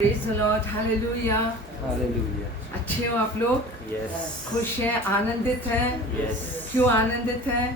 Praise the lord, hallelujah. Hallelujah. अच्छे हो आप लोग? यस। खुश हैं, आनंदित हैं? यस। क्यों आनंदित हैं?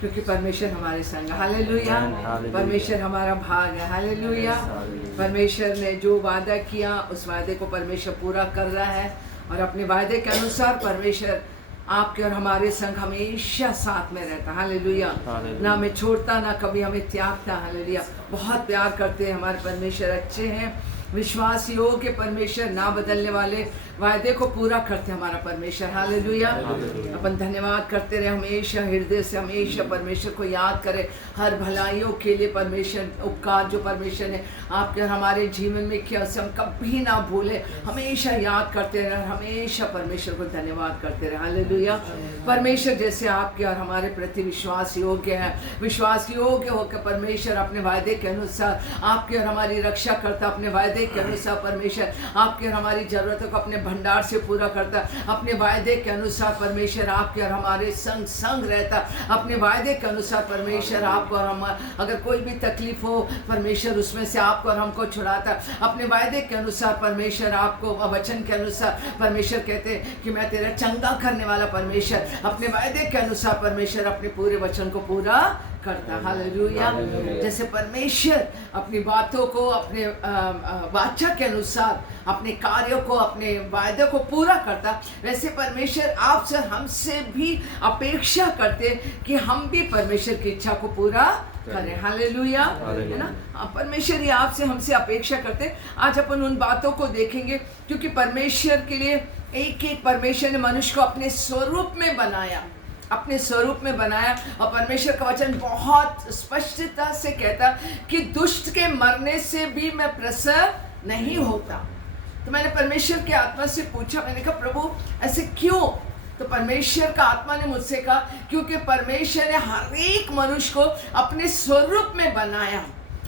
क्योंकि परमेश्वर हमारे संग है, हालेलुया। हालेलुया। परमेश्वर हमारा भाग है, हालेलुया। हालेलुया। परमेश्वर ने जो वादा किया उस वादे को परमेश्वर पूरा कर रहा है और अपने वादे के अनुसार परमेश्वर आपके और हमारे संग हमेशा साथ में रहता, हालेलुया। हालेलुया। ना हमें छोड़ता, ना कभी हमें त्यागता, हालेलुया। बहुत प्यार करते हैं हमारे परमेश्वर, अच्छे हैं, विश्वास योग्य परमेश्वर, ना बदलने वाले, वायदे को पूरा करते हमारा परमेश्वर, हालेलुया। अपन धन्यवाद करते रहे हमेशा, हृदय से हमेशा परमेश्वर को याद करें, हर भलाइयों के लिए परमेश्वर, उपकार जो परमेश्वर ने आपके और हमारे जीवन में किया उसे हम कभी ना भूले, हमेशा याद करते रहे, हमेशा परमेश्वर को धन्यवाद करते रहे, हालेलुया। परमेश्वर जैसे आपके और हमारे प्रति विश्वास योग्य है, विश्वास योग्य होकर परमेश्वर अपने वायदे के अनुसार आपके और हमारी रक्षा करता, अपने वायदे के अनुसार परमेश्वर आपके और हमारी जरूरतों को अपने भंडार से पूरा करता, अपने वायदे के अनुसार परमेश्वर आपके और हमारे संग संग रहता, अपने वायदे के अनुसार परमेश्वर आपको और हम, अगर कोई भी तकलीफ हो परमेश्वर उसमें से आपको और हमको छुड़ाता, अपने वायदे के अनुसार परमेश्वर आपको, वचन के अनुसार परमेश्वर कहते हैं कि मैं तेरा चंगा करने वाला परमेश्वर, अपने वायदे के अनुसार परमेश्वर अपने पूरे वचन को पूरा करता, हालेलुया। जैसे परमेश्वर अपनी बातों को, अपने वाचा के अनुसार अपने कार्यों को, अपने वायदे को पूरा करता, वैसे परमेश्वर आपसे, हमसे भी अपेक्षा करते कि हम भी परमेश्वर की इच्छा को पूरा करें, हालेलुया, है ना। परमेश्वर ही आपसे, हमसे अपेक्षा करते। आज अपन उन बातों को देखेंगे क्योंकि परमेश्वर के लिए एक एक परमेश्वर ने मनुष्य को अपने स्वरूप में बनाया, अपने स्वरूप में बनाया, और परमेश्वर का वचन बहुत स्पष्टता से कहता कि दुष्ट के मरने से भी मैं प्रसन्न नहीं होता। तो मैंने परमेश्वर के आत्मा से पूछा, मैंने कहा प्रभु ऐसे क्यों? तो परमेश्वर का आत्मा ने मुझसे कहा क्योंकि परमेश्वर ने हर एक मनुष्य को अपने स्वरूप में बनाया,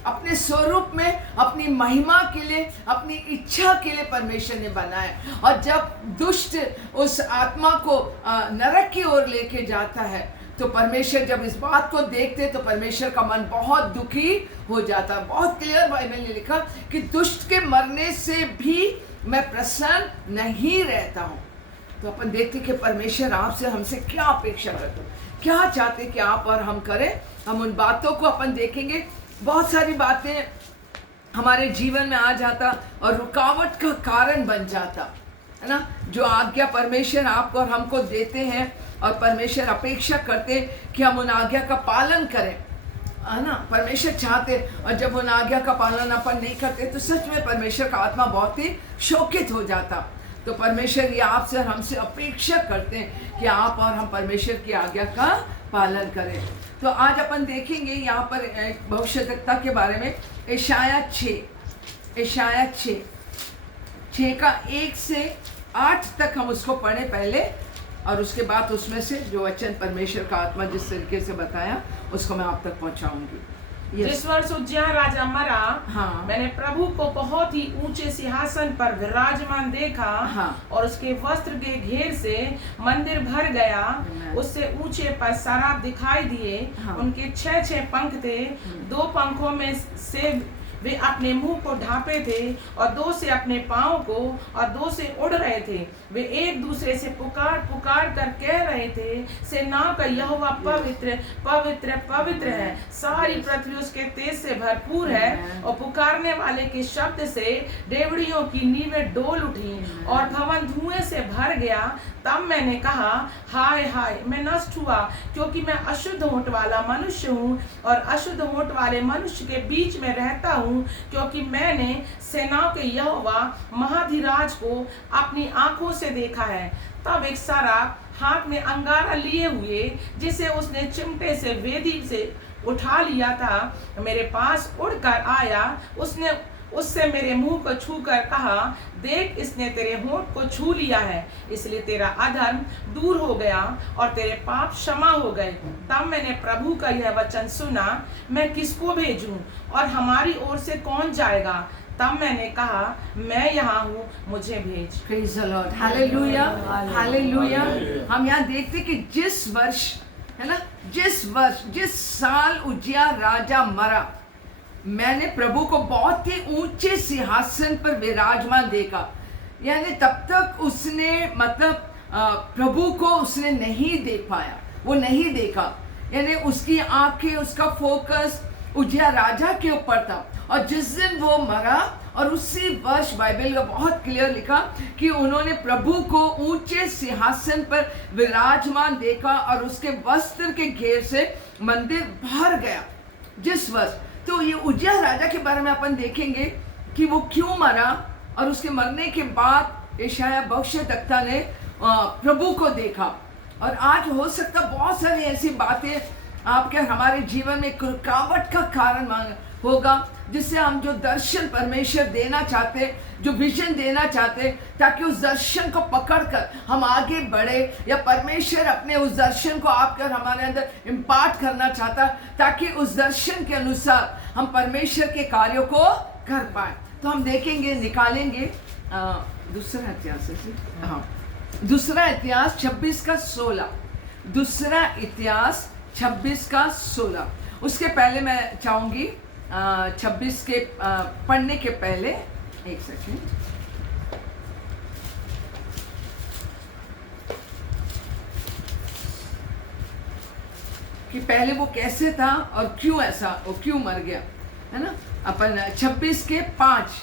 अपने स्वरूप में, अपनी महिमा के लिए, अपनी इच्छा के लिए परमेश्वर ने बनाया। और जब दुष्ट उस आत्मा को नरक की ओर लेके जाता है तो परमेश्वर जब इस बात को देखते तो परमेश्वर का मन बहुत दुखी हो जाता। बहुत क्लियर बाइबल ने लिखा कि दुष्ट के मरने से भी मैं प्रसन्न नहीं रहता हूँ। तो अपन देखते कि परमेश्वर आपसे, हमसे क्या अपेक्षा करते, क्या चाहते कि आप और हम करें। हम उन बातों को अपन देखेंगे। बहुत सारी बातें हमारे जीवन में आ जाता और रुकावट का कारण बन जाता है ना। जो आज्ञा परमेश्वर आपको और हमको देते हैं और परमेश्वर अपेक्षा करते कि हम उन आज्ञा का पालन करें, है ना। परमेश्वर चाहते, और जब उन आज्ञा का पालन अपन नहीं करते तो सच में परमेश्वर का आत्मा बहुत ही शोकित हो जाता। तो परमेश्वर ये आपसे और हमसे अपेक्षा करते हैं कि आप और हम परमेश्वर की आज्ञा का पालन करें। तो आज अपन देखेंगे यहाँ पर भविष्यद्वक्ता के बारे में, यशायाह 6 का 1 से 8 तक हम उसको पढ़े पहले, और उसके बाद उसमें से जो वचन परमेश्वर का आत्मा जिस तरीके से बताया उसको मैं आप तक पहुँचाऊंगी। जिस वर्ष उज्जियाह राजा मरा, हाँ। मैंने प्रभु को बहुत ही ऊंचे सिंहासन पर विराजमान देखा, हाँ। और उसके वस्त्र के घेर से मंदिर भर गया। उससे ऊंचे पर सराब दिखाई दिए, हाँ। उनके 6 पंख थे, 2 पंखों में से वे अपने मुंह को ढांपे थे और 2 से अपने पाँव को, और 2 से उड़ रहे थे। वे एक दूसरे से पुकार पुकार कर कह रहे थे, सेनाओं का यहोवा पवित्र पवित्र पवित्र है, सारी पृथ्वी उसके तेज से भरपूर है। और पुकारने वाले के शब्द से डेवढ़ियों की नींवें डोल उठी और भवन धुएं से भर गया। तब मैंने कहा, हाय हाय, मैं नष्ट हुआ, क्योंकि मैं अशुद्ध होंठ वाला मनुष्य हूँ और अशुद्ध होंठ वाले मनुष्य के बीच में रहता हूँ, क्योंकि मैंने सेनाओं के यहोवा महाधिराज को अपनी आंखों से देखा है। तब एक सराफ हाथ में अंगारा लिए हुए, जिसे उसने चिमटे से वेदी से उठा लिया था, मेरे पास उड़कर आया। उससे मेरे मुंह को छूकर कहा, देख, इसने तेरे होंठ को छू लिया है, इसलिए तेरा अधर्म दूर हो गया और तेरे पाप क्षमा हो गए। तब मैंने प्रभु का यह वचन सुना, मैं किसको भेजूं और हमारी ओर से कौन जाएगा? तब मैंने कहा, मैं यहाँ हूँ, मुझे भेज। Praise the lord, hallelujah, hallelujah. हम यहाँ देखते कि जिस वर्ष, है ना, जिस साल उज्जियाह राजा मरा, मैंने प्रभु को बहुत ही ऊंचे सिंहासन पर विराजमान देखा। यानी तब तक उसने मतलब प्रभु को उसने नहीं देख पाया, वो नहीं देखा। यानी उसकी आंखें, उसका फोकस उजिया राजा के ऊपर था। और जिस दिन वो मरा, और उसी वर्ष बाइबल में बहुत क्लियर लिखा कि उन्होंने प्रभु को ऊंचे सिंहासन पर विराजमान देखा और उसके वस्त्र के घेर से मंदिर भर गया। जिस वर्ष, तो ये उजिया राजा के बारे में अपन देखेंगे कि वो क्यों मरा, और उसके मरने के बाद यशायाह भविष्यद्वक्ता ने प्रभु को देखा। और आज हो सकता बहुत सारी ऐसी बातें आपके हमारे जीवन में रुकावट का कारण होगा, जिससे हम जो दर्शन परमेश्वर देना चाहते, जो विजन देना चाहते, ताकि उस दर्शन को पकड़कर हम आगे बढ़े, या परमेश्वर अपने उस दर्शन को आपके और हमारे अंदर इम्पार्ट करना चाहता, ताकि उस दर्शन के अनुसार हम परमेश्वर के कार्यों को कर पाए। तो हम देखेंगे, निकालेंगे दूसरा इतिहास से, हाँ, दूसरा इतिहास 26:16, दूसरा इतिहास 26:16। उसके पहले मैं चाहूंगी 26 के पढ़ने के पहले एक सेकंड, कि पहले वो कैसे था और क्यों ऐसा, वो क्यों मर गया, है ना। अपन 26:5,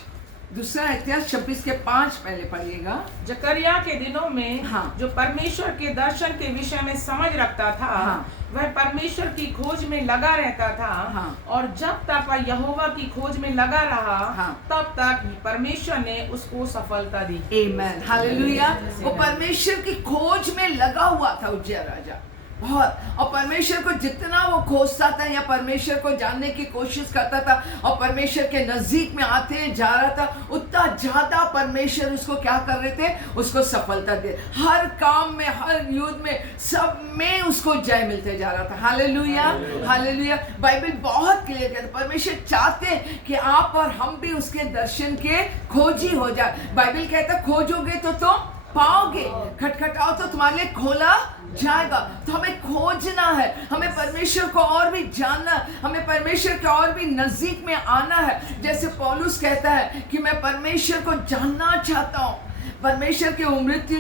दूसरा इतिहास 26:5 पहले पढ़िएगा। जकरिया के दिनों में हाँ। जो परमेश्वर के दर्शन के विषय में समझ रखता था, हाँ। वह परमेश्वर की खोज में लगा रहता था। हाँ। और जब तक वह यहोवा की खोज में लगा रहा, हाँ। तब तक परमेश्वर ने उसको सफलता दी। आमेन, हालेलुया। वो परमेश्वर की खोज में लगा हुआ था उजिया राजा बहुत, और परमेश्वर को जितना वो खोजता था या परमेश्वर को जानने की कोशिश करता था और परमेश्वर के नजदीक में आते जा रहा था, उतना ज्यादा परमेश्वर उसको क्या कर रहे थे, उसको सफलता दे। हर काम में, हर युद्ध में, सब में उसको जय मिलते जा रहा था। Hallelujah, hallelujah. बाइबल बहुत क्लियर कहता है, परमेश्वर चाहते हैं कि आप और हम भी उसके दर्शन के खोजी हो जाए। बाइबल कहता है खोजोगे तो तुम पाओगे, खटखटाओ तो तुम्हारे लिए खोला जाएगा। तो हमें खोजना है, हमें परमेश्वर को और भी जानना, हमें परमेश्वर के और भी नजदीक में आना है। जैसे पौलुस कहता है कि मैं परमेश्वर को जानना चाहता हूँ, परमेश्वर के मृत्यु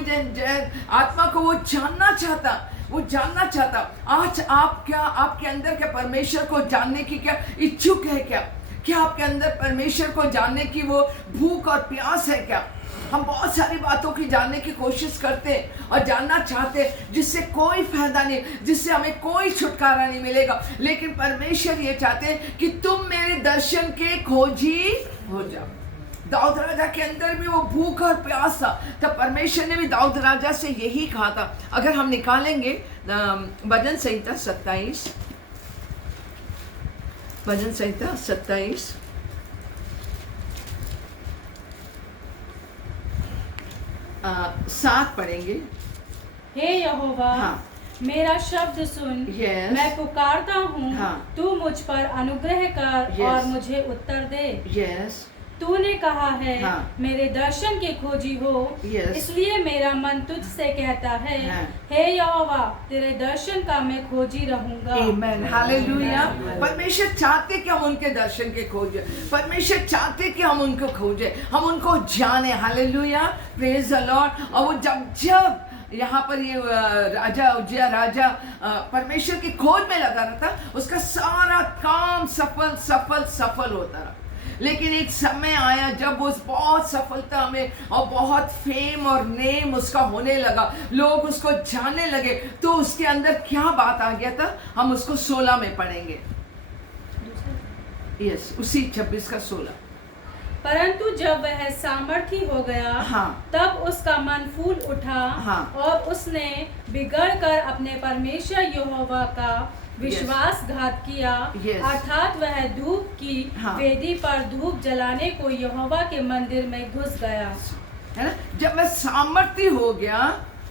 आत्मा को वो जानना चाहता, वो जानना चाहता। आज आप क्या, आपके अंदर क्या परमेश्वर को जानने की क्या इच्छुक है? क्या आपके अंदर परमेश्वर को जानने की वो भूख और प्यास है क्या? हम बहुत सारी बातों की जानने की कोशिश करते हैं और जानना चाहते हैं, जिससे कोई फायदा नहीं, जिससे हमें कोई छुटकारा नहीं मिलेगा। लेकिन परमेश्वर ये चाहते हैं कि तुम मेरे दर्शन के खोजी हो जाओ। दाऊद राजा के अंदर भी वो भूख और प्यास था, तब परमेश्वर ने भी दाऊद राजा से यही कहा था। अगर हम निकालेंगे भजन संहिता 27, भजन संहिता 27 7 पढ़ेंगे। हे यहोवा, हाँ। मेरा शब्द सुन। Yes. मैं पुकारता हूँ, हाँ। तू मुझ पर अनुग्रह कर Yes. और मुझे उत्तर दे। यस, तूने कहा है, हाँ। मेरे दर्शन के खोजी हो। Yes. इसलिए मेरा मन तुझसे कहता है, हाँ। हे यहोवा, तेरे दर्शन का मैं खोजी रहूंगा। आमेन, हालेलुया। परमेश्वर चाहते कि हम उनके दर्शन के खोजे, परमेश्वर चाहते कि हम उनको खोजे, हम उनको जाने। Hallelujah, praise the Lord. और वो जब यहाँ पर ये राजा उजिया राजा परमेश्वर की खोज में लगा रहा था, उसका सारा काम सफल सफल सफल होता रहा। लेकिन एक समय आया जब उस बहुत सफलता में और बहुत फेम और नेम उसका होने लगा, लोग उसको जानने लगे, तो उसके अंदर क्या बात आ गया था, हम उसको 16 में पढ़ेंगे। यस, उसी 26:16। परंतु जब वह सामर्थी हो गया, हाँ। तब उसका मन फूल उठा, हाँ। और उसने बिगड़कर अपने परमेश्वर यहोवा का विश्वासघात किया। Yes. अर्थात वह धूप की हाँ। वेदी पर धूप जलाने को यहोवा के मंदिर में घुस गया। है ना, जब वह सामर्थी हो गया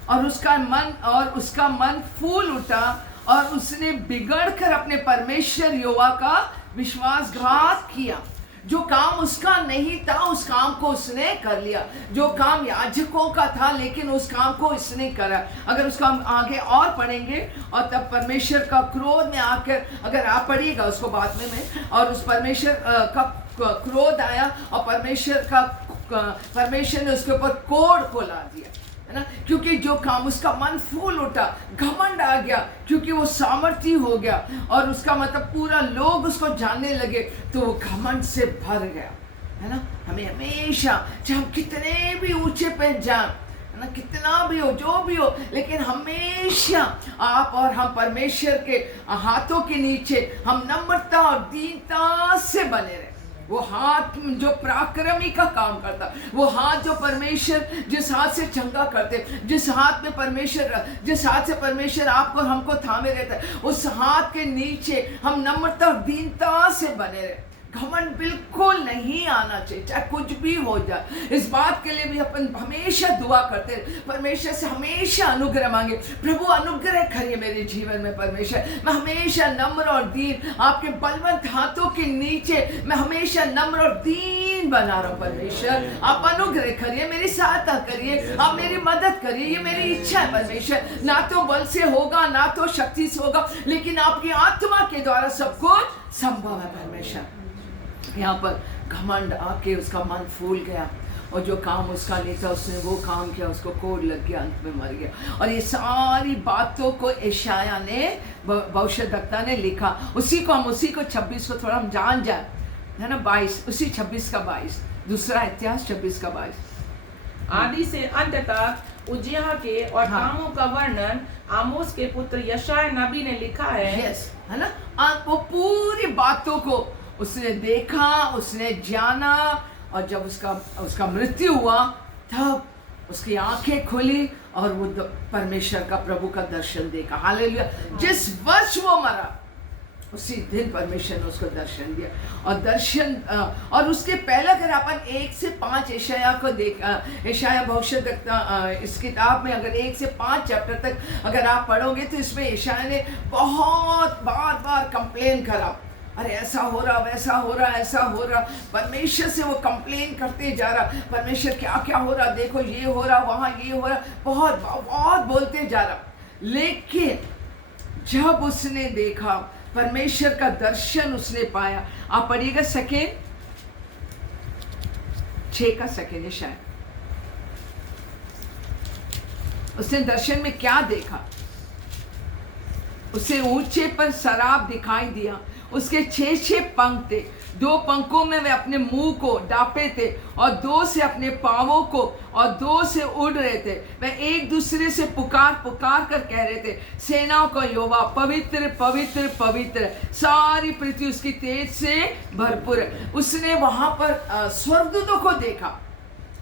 और उसका मन फूल उठा और उसने बिगड़कर अपने परमेश्वर यहोवा का विश्वासघात किया। जो काम उसका नहीं था उस काम को उसने कर लिया। जो काम याजकों का था लेकिन उस काम को इसने करा। अगर उसका हम आगे और पढ़ेंगे और तब परमेश्वर का क्रोध में आकर, अगर आप पढ़िएगा उसको बाद में और उस परमेश्वर का क्रोध आया और परमेश्वर ने उसके ऊपर कोड़ को ला दिया, है ना, क्योंकि जो काम उसका मन फूल उठा, घमंड आ गया, क्योंकि वो सामर्थी हो गया और उसका मतलब पूरा लोग उसको जानने लगे, तो वो घमंड से भर गया, है ना। हमें हमेशा चाहे हम कितने भी ऊंचे पे जाएं, है ना, कितना भी हो, जो भी हो, लेकिन हमेशा आप और हम परमेश्वर के हाथों के नीचे हम नम्रता और दीनता से बने रहे। वो हाथ जो पराक्रमी का काम करता, वो हाथ जो परमेश्वर जिस हाथ से चंगा करते, जिस हाथ से परमेश्वर आपको और हमको थामे रहता है, उस हाथ के नीचे हम नम्रता और दीनता से बने रहे। घमंड बिल्कुल नहीं आना चाहिए, चाहे कुछ भी हो जाए। इस बात के लिए भी अपन हमेशा दुआ करते हैं, परमेश्वर से हमेशा अनुग्रह मांगे, प्रभु अनुग्रह करिए मेरे जीवन में परमेश्वर, मैं हमेशा नम्र और दीन आपके बलवंत हाथों के नीचे मैं हमेशा नम्र और दीन बना रहा हूँ। परमेश्वर आप अनुग्रह करिए, मेरी सहायता करिए, आप मेरी मदद करिए, ये मेरी इच्छा है परमेश्वर। ना तो बल से होगा, ना तो शक्ति से होगा, लेकिन आपकी आत्मा के द्वारा सब कुछ संभव है परमेश्वर। यहाँ पर घमंड आके उसका मन फूल गया और जो काम उसका नहीं था उसने वो काम किया, उसको कोड़ लग गया, अंत में मर गया। और ये सारी बातों को यशायाह ने, भविष्यद्वक्ता ने लिखा। उसी को 26 को थोड़ा हम जान जाए, है ना, 22, उसी 26 का 22, दूसरा इतिहास 26 का 22। आदि से अंत तक उज्जियाह के और कामों का वर्णन आमोस के पुत्र यशायाह नबी ने लिखा है। यस, है ना, वो पूरी बातों को उसने देखा, उसने जाना, और जब उसका मृत्यु हुआ तब उसकी आंखें खुली और वो परमेश्वर का, प्रभु का दर्शन देखा। हालेलुया। जिस वर्ष वो मरा उसी दिन परमेश्वर ने उसको दर्शन दिया। और उसके पहले अगर अपन 1 से 5 यशायाह को यशायाह भविष्यद्वक्ता इस किताब में अगर 1 से 5 चैप्टर तक अगर आप पढ़ोगे तो इसमें यशायाह ने बहुत बार कंप्लेन करा, अरे ऐसा हो रहा, वैसा हो रहा, ऐसा हो रहा। परमेश्वर से वो कंप्लेन करते जा रहा, परमेश्वर क्या हो रहा, देखो ये हो रहा, वहाँ ये हो रहा, बहुत बोलते जा रहा। लेकिन जब उसने देखा परमेश्वर का दर्शन उसने पाया, आप पढ़िएगा 6 का सेकेंड है शायद, उसने दर्शन में क्या देखा, उसे ऊंचे पर सराब दिखाई दिया, उसके 6 पंख थे, 2 पंखों में वे अपने मुंह को डापे थे और 2 से अपने पांवों को और 2 से उड़ रहे थे। वे एक दूसरे से पुकार कर कह रहे थे, सेनाओं का यहोवा पवित्र पवित्र पवित्र, सारी पृथ्वी उसकी तेज से भरपूर है। उसने वहां पर स्वर्गदूतों को देखा,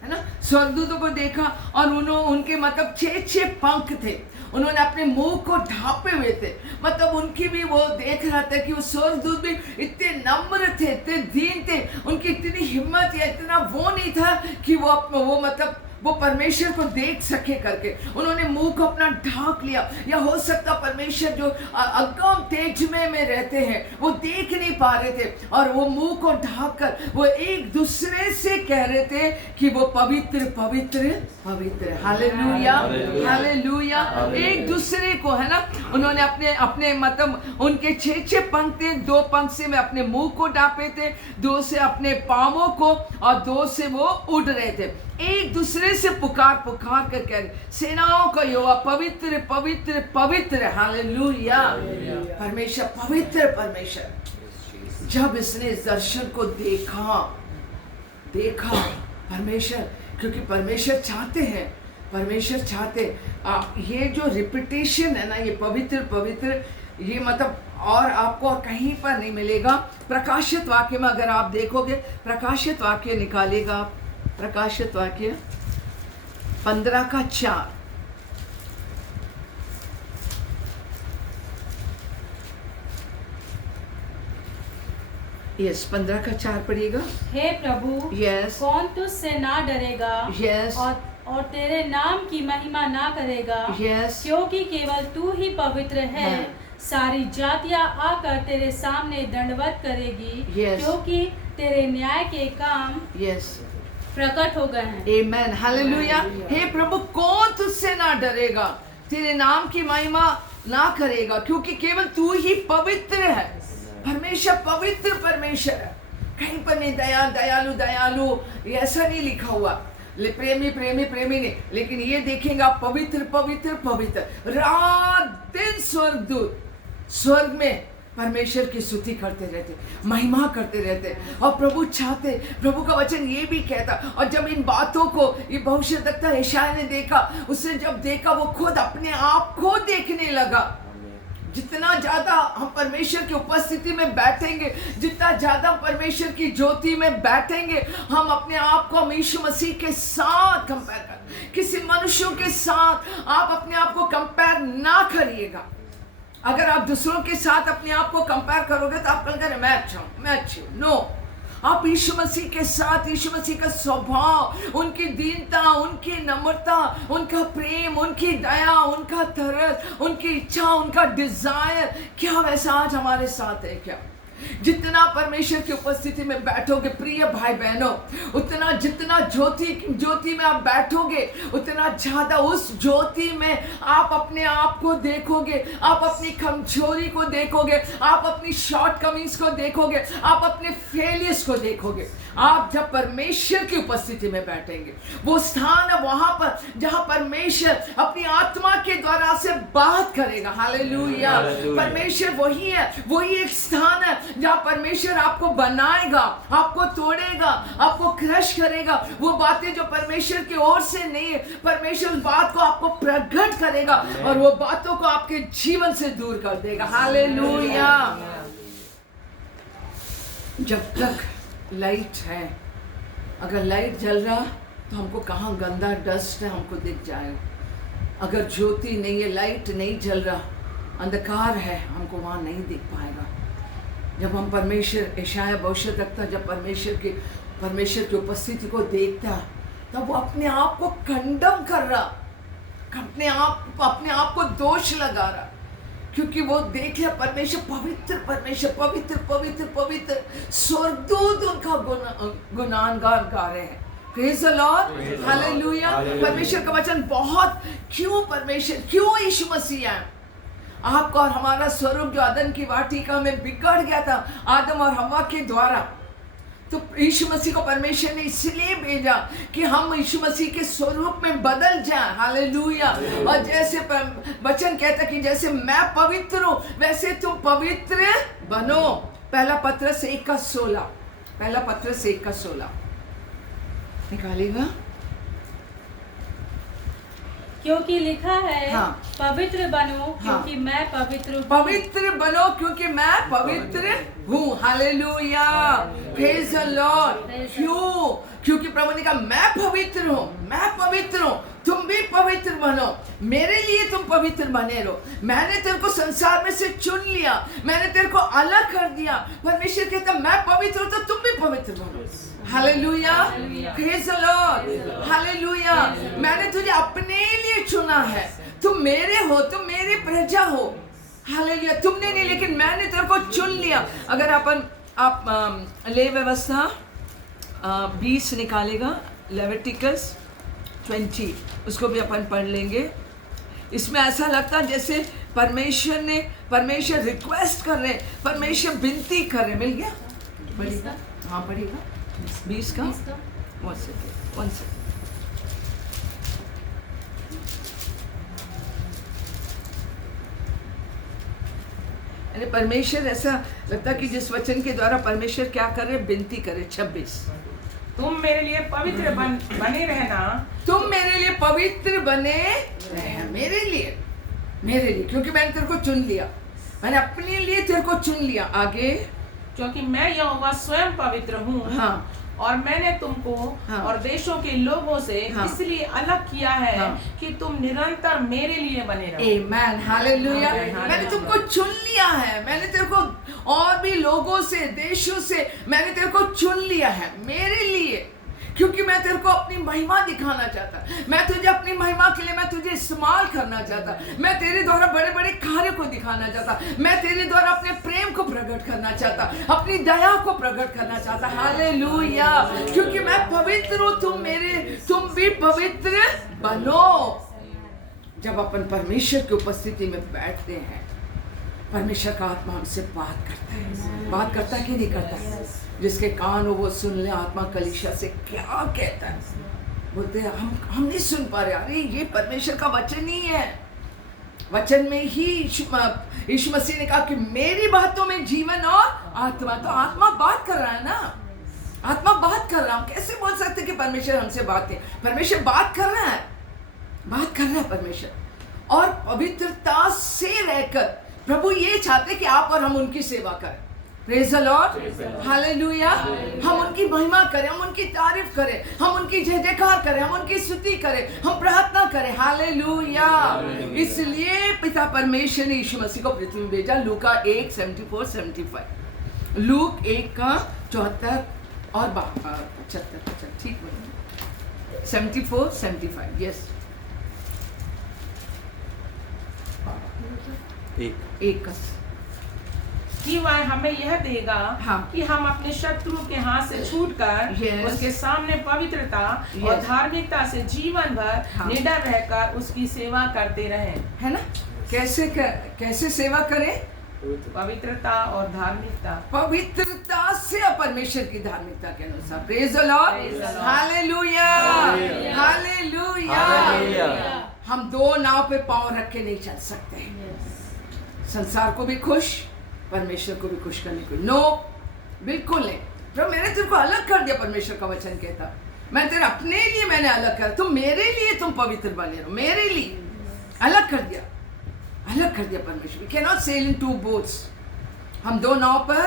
है ना, स्वर्गदूतों को देखा और उनके मतलब 6 पंख थे, उन्होंने अपने मुंह को ढांपे हुए थे। मतलब उनकी भी वो देख रहा था कि वो स्वर्गदूत भी इतने नम्र थे, इतने दीन थे, उनकी इतनी हिम्मत या इतना वो नहीं था कि वो मतलब वो परमेश्वर को देख सके करके उन्होंने मुंह को अपना ढांक लिया। या हो सकता परमेश्वर जो अगम तेज में रहते हैं वो देख नहीं पा रहे थे और वो मुंह को ढांक कर वो एक दूसरे से कह रहे थे कि वो पवित्र पवित्र पवित्र। Hallelujah hallelujah. एक दूसरे को, है ना, उन्होंने अपने मतलब उनके 6 पंख थे, 2 पंख से में अपने मुंह को ढांपे थे, 2 से अपने पांवों को और 2 से वो उड़ रहे थे। एक दूसरे से पुकार कर कह रहे, सेनाओं का यहोवा पवित्र पवित्र पवित्र। हालेलुया। परमेश्वर पवित्र परमेश्वर। जब इसने इस दर्शन को देखा परमेश्वर, क्योंकि परमेश्वर चाहते ये जो रिपीटेशन है ना, ये पवित्र पवित्र, ये मतलब और आपको कहीं पर नहीं मिलेगा। प्रकाशित वाक्य में अगर आप देखोगे, प्रकाशित वाक्य निकालेगा आप, प्रकाशित वाक्य 15:4। यस, 15:4 पढ़िएगा। हे प्रभु, यस, कौन तुझसे ना डरेगा, यस, और तेरे नाम की महिमा ना करेगा, यस, क्योंकि केवल तू ही पवित्र है। सारी जातियां आकर तेरे सामने दंडवत करेगी, Yes. क्योंकि तेरे न्याय के काम यस, प्रकट हो गए हैं। आमेन, हालेलुया। हे प्रभु, कौन तुझसे ना डरेगा, तेरे नाम की महिमा ना करेगा, क्योंकि केवल तू ही पवित्र है। परमेश्वर पवित्र परमेश्वर है, कहीं पर नहीं दयालु दयालु ऐसा नहीं लिखा हुआ, प्रेमी प्रेमी प्रेमी नहीं, लेकिन ये देखेंगे आप पवित्र पवित्र पवित्र। रात दिन स्वर्गदूत स्वर्ग में परमेश्वर की स्तुति करते रहते, महिमा करते रहते, और प्रभु चाहते, प्रभु का वचन ये भी कहता। और जब इन बातों को ये भविष्यद्वक्ता यशायाह ने देखा, उसने जब देखा वो खुद अपने आप को देखने लगा। जितना ज्यादा हम परमेश्वर की उपस्थिति में बैठेंगे, जितना ज्यादा परमेश्वर की ज्योति में बैठेंगे, हम अपने आप को यीशु मसीह के साथ कंपेयर कर, किसी मनुष्यों के साथ आप अपने आप को कंपेयर ना करिएगा। अगर आप दूसरों के साथ अपने आप को कंपेयर करोगे तो आप कहेंगे मैं अच्छा हूं, मैं अच्छी हूं। नो, आप यीशु मसीह के साथ, यीशु मसीह का स्वभाव, उनकी दीनता, उनकी नम्रता, उनका प्रेम, उनकी दया, उनका तरस, उनकी इच्छा, उनका डिजायर, क्या वैसा आज हमारे साथ है क्या? जितना परमेश्वर की उपस्थिति में बैठोगे प्रिय भाई बहनों, उतना जितना ज्योति में आप बैठोगे, उतना ज्यादा उस ज्योति में आप अपने आप को देखोगे, आप अपनी कमजोरी को देखोगे, आप अपनी शॉर्टकमिंग्स को देखोगे, आप अपने फेलियर्स को देखोगे। आप जब परमेश्वर की उपस्थिति में बैठेंगे, वो स्थान है वहां पर जहां परमेश्वर अपनी आत्मा के द्वारा से बात करेगा। हालेलुया। परमेश्वर वही है, वही एक स्थान है जहां परमेश्वर आपको बनाएगा, आपको तोड़ेगा, आपको क्रश करेगा। वो बातें जो परमेश्वर की ओर से नहीं है, परमेश्वर उस बात को आपको प्रकट करेगा और वो बातों को आपके जीवन से दूर कर देगा। हालेलुया। जब तक लाइट है, अगर लाइट जल रहा तो हमको कहाँ गंदा डस्ट है हमको दिख जाएगा। अगर ज्योति नहीं है, लाइट नहीं जल रहा, अंधकार है, हमको वहाँ नहीं दिख पाएगा। जब हम परमेश्वर, यशायाह भविष्यद्वक्ता जब परमेश्वर की उपस्थिति को देखता, तब वो अपने आप को कंडम कर रहा, अपने आप को दोष लगा रहा, क्योंकि वो देख लिया परमेश्वर पवित्र, परमेश्वर पवित्र पवित्र पवित्र। स्वर्गदूत उनका गुणगान गा रहे हैं। Praise the lord, hallelujah. परमेश्वर का वचन बहुत, क्यों परमेश्वर, क्यों यीशु मसीह है। आपका और हमारा स्वरूप जो आदम की वाटिका में बिगड़ गया था आदम और हवा के द्वारा, तो यीशु मसीह को परमेश्वर ने इसलिए भेजा कि हम यीशु मसीह के स्वरूप में बदल जाएं। हालेलुया। और जैसे वचन कहता कि जैसे मैं पवित्र हूं वैसे तुम पवित्र बनो। पहला पत्रस 1:16, पहला पत्रस 1:16 निकालेगा। क्योंकि लिखा है, हाँ, पवित्र बनो क्योंकि हाँ, मैं पवित्र हूँ। पवित्र बनो क्योंकि मैं पवित्र हूँ। Hallelujah, praise the Lord. क्यों? क्योंकि प्रभु ने कहा मैं पवित्र हूँ, मैं पवित्र हूँ, तुम भी पवित्र बनो। मेरे लिए तुम पवित्र बने रहो। मैंने तेरे को संसार में से चुन लिया, मैंने तेरे को अलग कर दिया। परमेश्वर कहता मैं पवित्र हूँ तो तुम भी पवित्र बनो। Hallelujah, praise the lord, hallelujah. मैंने तुझे अपने लिए चुना है, तुम मेरे हो, तुम मेरी प्रजा हो। हालेलुया। तुमने नहीं, लेकिन मैंने तेरे को चुन लिया। अगर आप ले व्यवस्था 20 निकालेगा, लेविटिकस 20, उसको भी अपन पढ़ लेंगे। इसमें ऐसा लगता जैसे परमेश्वर रिक्वेस्ट कर रहे, परमेश्वर विनती कर रहे। मिल गया? पढ़ेगा? हाँ पढ़ेगा। 20 का 1 सेकेंड। परमेश्वर, ऐसा लगता कि जिस वचन के द्वारा परमेश्वर क्या कर रहे, विनती करे। 26, तुम मेरे लिए पवित्र बने रहना। तुम मेरे लिए पवित्र बने रहना। मेरे लिए, क्योंकि मैंने तेरे को चुन लिया, मैंने अपने लिए तेरे को चुन लिया। आगे, क्योंकि मैं यहोवा स्वयं पवित्र हूँ। हाँ, और मैंने तुमको हाँ, और देशों के लोगों से हाँ, इसलिए अलग किया है, हाँ, कि तुम निरंतर मेरे लिए बने रहो। आमेन, हालेलुया। मैंने तुमको चुन लिया है, मैंने तेरे को और भी लोगों से, देशों से मैंने तेरे को चुन लिया है मेरे लिए, क्योंकि मैं तेरे को अपनी महिमा दिखाना चाहता, मैं तुझे अपनी महिमा के लिए मैं तुझे इस्तेमाल करना चाहता, मैं तेरे द्वारा बड़े बड़े कार्य को दिखाना चाहता, मैं तेरे द्वारा अपने प्रेम को प्रकट करना चाहता, अपनी दया को प्रकट करना चाहता। हालेलुया, क्योंकि मैं पवित्र हूँ, तुम भी पवित्र बनो। जब अपन परमेश्वर की उपस्थिति में बैठते हैं, परमेश्वर का आत्मा हमसे बात करता है। बात करता है कि नहीं करता है? जिसके कान हो वो सुन ले, आत्मा कलीसिया से क्या कहता है। बोलते हैं हम नहीं सुन पा रहे। अरे ये परमेश्वर का वचन ही है। वचन में ही यीशु मसीह ने कहा कि मेरी बातों में जीवन और आत्मा। तो आत्मा बात कर रहा है ना, आत्मा बात कर रहा है। हम कैसे बोल सकते कि परमेश्वर हमसे बात है? परमेश्वर बात कर रहा है, बात कर रहा है परमेश्वर। और पवित्रता से रहकर प्रभु ये चाहते कि आप और हम उनकी सेवा करें। Praise the lord, hallelujah. हम उनकी महिमा करें, हम उनकी तारीफ करें, हम उनकी जय जयकार करें, हम उनकी स्तुति करें, हम प्रार्थना करें। हालेलुया। इसलिए पिता परमेश्वर ने यीशु मसीह को पृथ्वी में भेजा। लूका 1:74-75, लूक 1:74 और 75, ठीक बोलिए, 74-75, यस। एक कि वह हमें यह देगा कि हम अपने शत्रु के हाथ से छूटकर उसके सामने पवित्रता और धार्मिकता से जीवन भर निडर रहकर उसकी सेवा करते रहें। है ना? कैसे सेवा करें? पवित्रता और धार्मिकता, पवित्रता से और परमेश्वर की धार्मिकता के अनुसार। Praise the lord, hallelujah, hallelujah. हम दो नाव पे पांव रख के नहीं चल सकते। संसार को भी खुश, परमेश्वर को भी खुश करने को नो, बिल्कुल नहीं। तो मैंने तुमको अलग कर दिया, परमेश्वर का वचन कहता, मैं तेरे अपने लिए मैंने अलग कर, तुम मेरे लिए तुम पवित्र बने रहो, मेरे लिए अलग कर दिया, अलग कर दिया परमेश्वर। We can not sail in two boats. हम दो नाव पर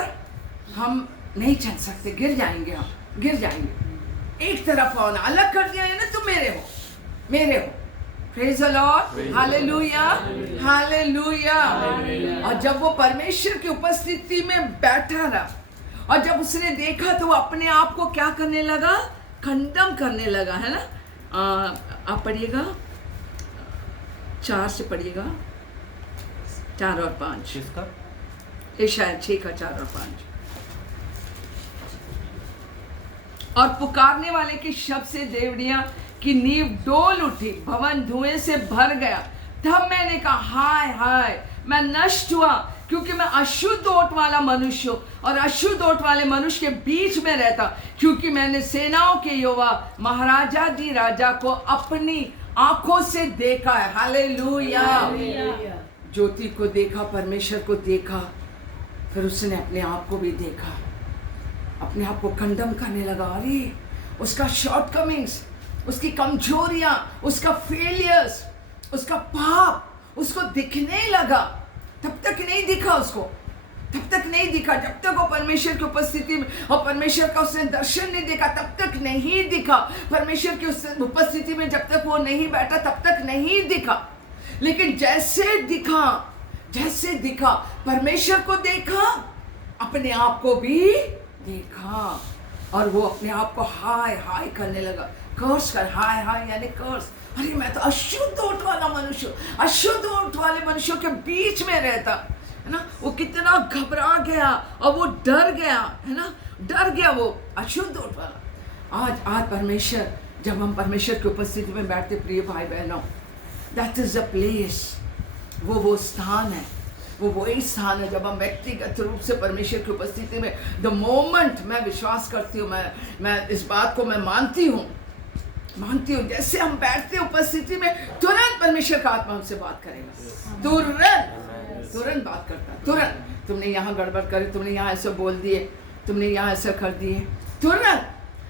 हम नहीं चल सकते, गिर जाएंगे, हम गिर जाएंगे। एक तरफ होना अलग कर दिया है ना, तुम मेरे हो, मेरे हो। Praise the lord, hallelujah, hallelujah. और जब वो परमेश्वर की उपस्थिति में बैठा रहा और जब उसने देखा तो वो अपने आप को क्या करने लगा? खंडन करने लगा, है ना? आप पढ़िएगा 4 से पढ़िएगा, 4 और 5, ये शायद 6 का 4 और 5। और पुकारने वाले के शब्द से देवड़ियां की नींव डोल उठी, भवन धुएं से भर गया। तब मैंने कहा हाय हाय, मैं नष्ट हुआ, क्योंकि मैं अशुद्ध ओट वाला मनुष्य हूँ और अशुद्ध ओट वाले मनुष्य के बीच में रहता, क्योंकि मैंने सेनाओं के यहोवा महाराजा दी राजा को अपनी आंखों से देखा है। हालेलुया। ज्योति को देखा, परमेश्वर को देखा, फिर उसने अपने आप को भी देखा, अपने आप को कंडम करने लगा। अरे उसका शॉर्टकमिंग्स, उसकी कमजोरियां, उसका फेलियर्स, उसका पाप उसको दिखने लगा। तब तक नहीं दिखा उसको, तब तक नहीं दिखा जब तक वो परमेश्वर की उपस्थिति में और परमेश्वर का उसने दर्शन नहीं देखा, तब तक नहीं दिखा। परमेश्वर की उस उपस्थिति में जब तक वो नहीं बैठा तब तक नहीं दिखा। लेकिन जैसे दिखा, परमेश्वर को देखा, अपने आप को भी देखा, और वो अपने आप को हाय हाय करने लगा। कर्स कर, हाय हाय यानी कर्स। अरे मैं तो अशुद्ध ओट वाला मनुष्य, अशुद्ध ओट वाले मनुष्यों के बीच में रहता, है ना? वो कितना घबरा गया और वो डर गया, है ना? डर गया वो अशुद्ध ओट वाला। आज परमेश्वर, जब हम परमेश्वर की उपस्थिति में बैठते, प्रिय भाई बहनों, दैट इज द प्लेस, वो स्थान है, वो वही स्थान है जब हम व्यक्तिगत रूप से परमेश्वर की उपस्थिति में, द मोमेंट, मैं विश्वास करती हूँ, मैं इस बात को मैं मानती हूँ, जैसे हम बैठते उपस्थिति में, तुरंत परमेश्वर का आत्मा हमसे बात करेगा। तुरंत बात करता, तुरंत। तुमने यहाँ गड़बड़ करी, तुमने यहाँ ऐसे बोल दिए, तुमने यहाँ ऐसा कर दिए, तुरंत।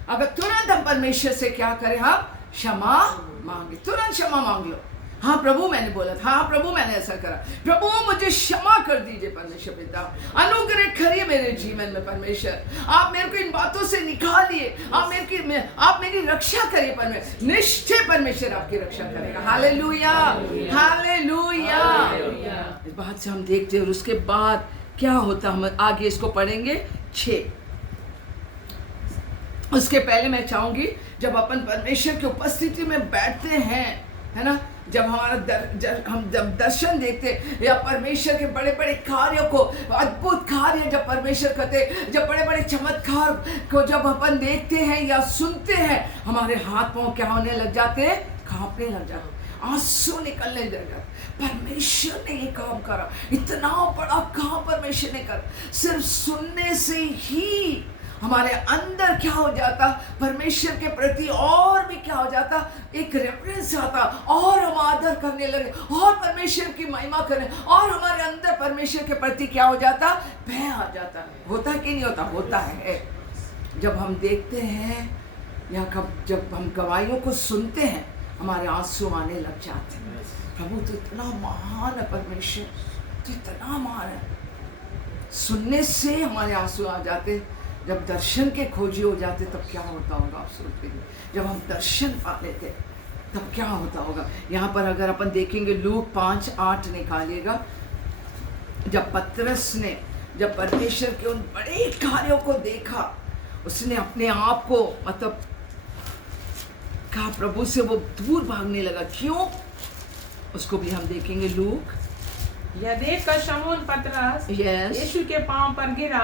अगर तुरंत हम परमेश्वर से क्या करें? हम क्षमा मांगे, तुरंत क्षमा मांग लो। हाँ प्रभु मैंने बोला था, हाँ प्रभु मैंने ऐसा करा, प्रभु मुझे क्षमा कर दीजिए परमेश्वर पिता, अनुग्रह करिए मेरे जीवन में परमेश्वर, आप मेरे को इन बातों से निकालिए, आप मेरी रक्षा करिए परमेश्वर। निश्चय परमेश्वर आपकी रक्षा करेगा। Hallelujah, hallelujah. इस बात से हम देखते हैं। और उसके बाद क्या होता, हम आगे इसको पढ़ेंगे 6 उसके पहले मैं चाहूंगी जब अपन परमेश्वर की उपस्थिति में बैठते हैं, है ना, जब हम जब दर्शन देखते या परमेश्वर के बड़े बड़े कार्यों को, अद्भुत कार्य जब परमेश्वर करते, जब बड़े बड़े चमत्कार को जब अपन देखते हैं या सुनते हैं, हमारे हाथ पांव क्या होने लग जाते, कांपने लग जाते, आंसू निकलने लग जाते। परमेश्वर ने ये काम करा, इतना बड़ा काम परमेश्वर ने करा। सिर्फ सुनने से ही हमारे अंदर क्या हो जाता, परमेश्वर के प्रति और भी क्या हो जाता, एक रेफरेंस आता, और हम आदर करने लगे और परमेश्वर की महिमा करें, और हमारे अंदर परमेश्वर के प्रति क्या हो जाता, भय आ जाता। होता कि नहीं होता? होता है। जब हम देखते हैं या जब हम गवाहियों को सुनते हैं, हमारे आंसू आने लग जाते हैं। प्रभु तो इतना महान है, परमेश्वर तो इतना महान है। सुनने से हमारे आंसू आ जाते। जब दर्शन के खोजी हो जाते तब क्या होता होगा आप सोचते हैं? जब हम दर्शन पा लेते तब क्या होता होगा? यहाँ पर अगर अपन देखेंगे लूक 5:8 निकालिएगा। जब पतरस ने जब परमेश्वर के उन बड़े कार्यों को देखा, उसने अपने आप को मतलब कहा, प्रभु से वो दूर भागने लगा। क्यों? उसको भी हम देखेंगे। लूक यह देखकर शमून पतरस यीशु के पांव पर गिरा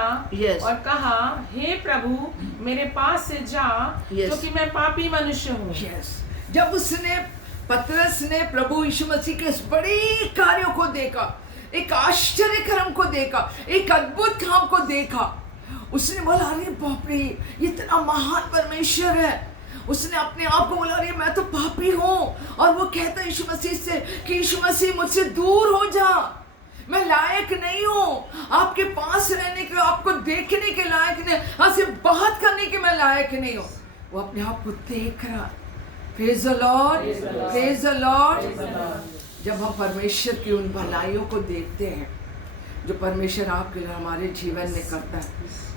और कहा, हे प्रभु, मेरे पास से जा, क्योंकि मैं पापी मनुष्य हूँ। जब पतरस ने प्रभु यीशु मसीह के इस बड़े कार्यों को देखा, एक आश्चर्य कर्म को देखा, एक अद्भुत काम को देखा, उसने बोला, अरे बाप रे, इतना महान परमेश्वर है। उसने अपने आप को बोला, अरे मैं तो पापी हूँ। और वो कहता है यीशु मसीह से कि यीशु मसीह मुझसे दूर हो जा, मैं लायक नहीं हूँ आपके पास रहने के, आपको देखने के लायक नहीं, आपसे बात करने के मैं लायक नहीं हूँ। वो अपने आप को देख रहा। Praise the lord, praise the Lord. जब हम परमेश्वर की उन भलाइयों को देखते हैं जो परमेश्वर आपके लिए हमारे जीवन में करता है,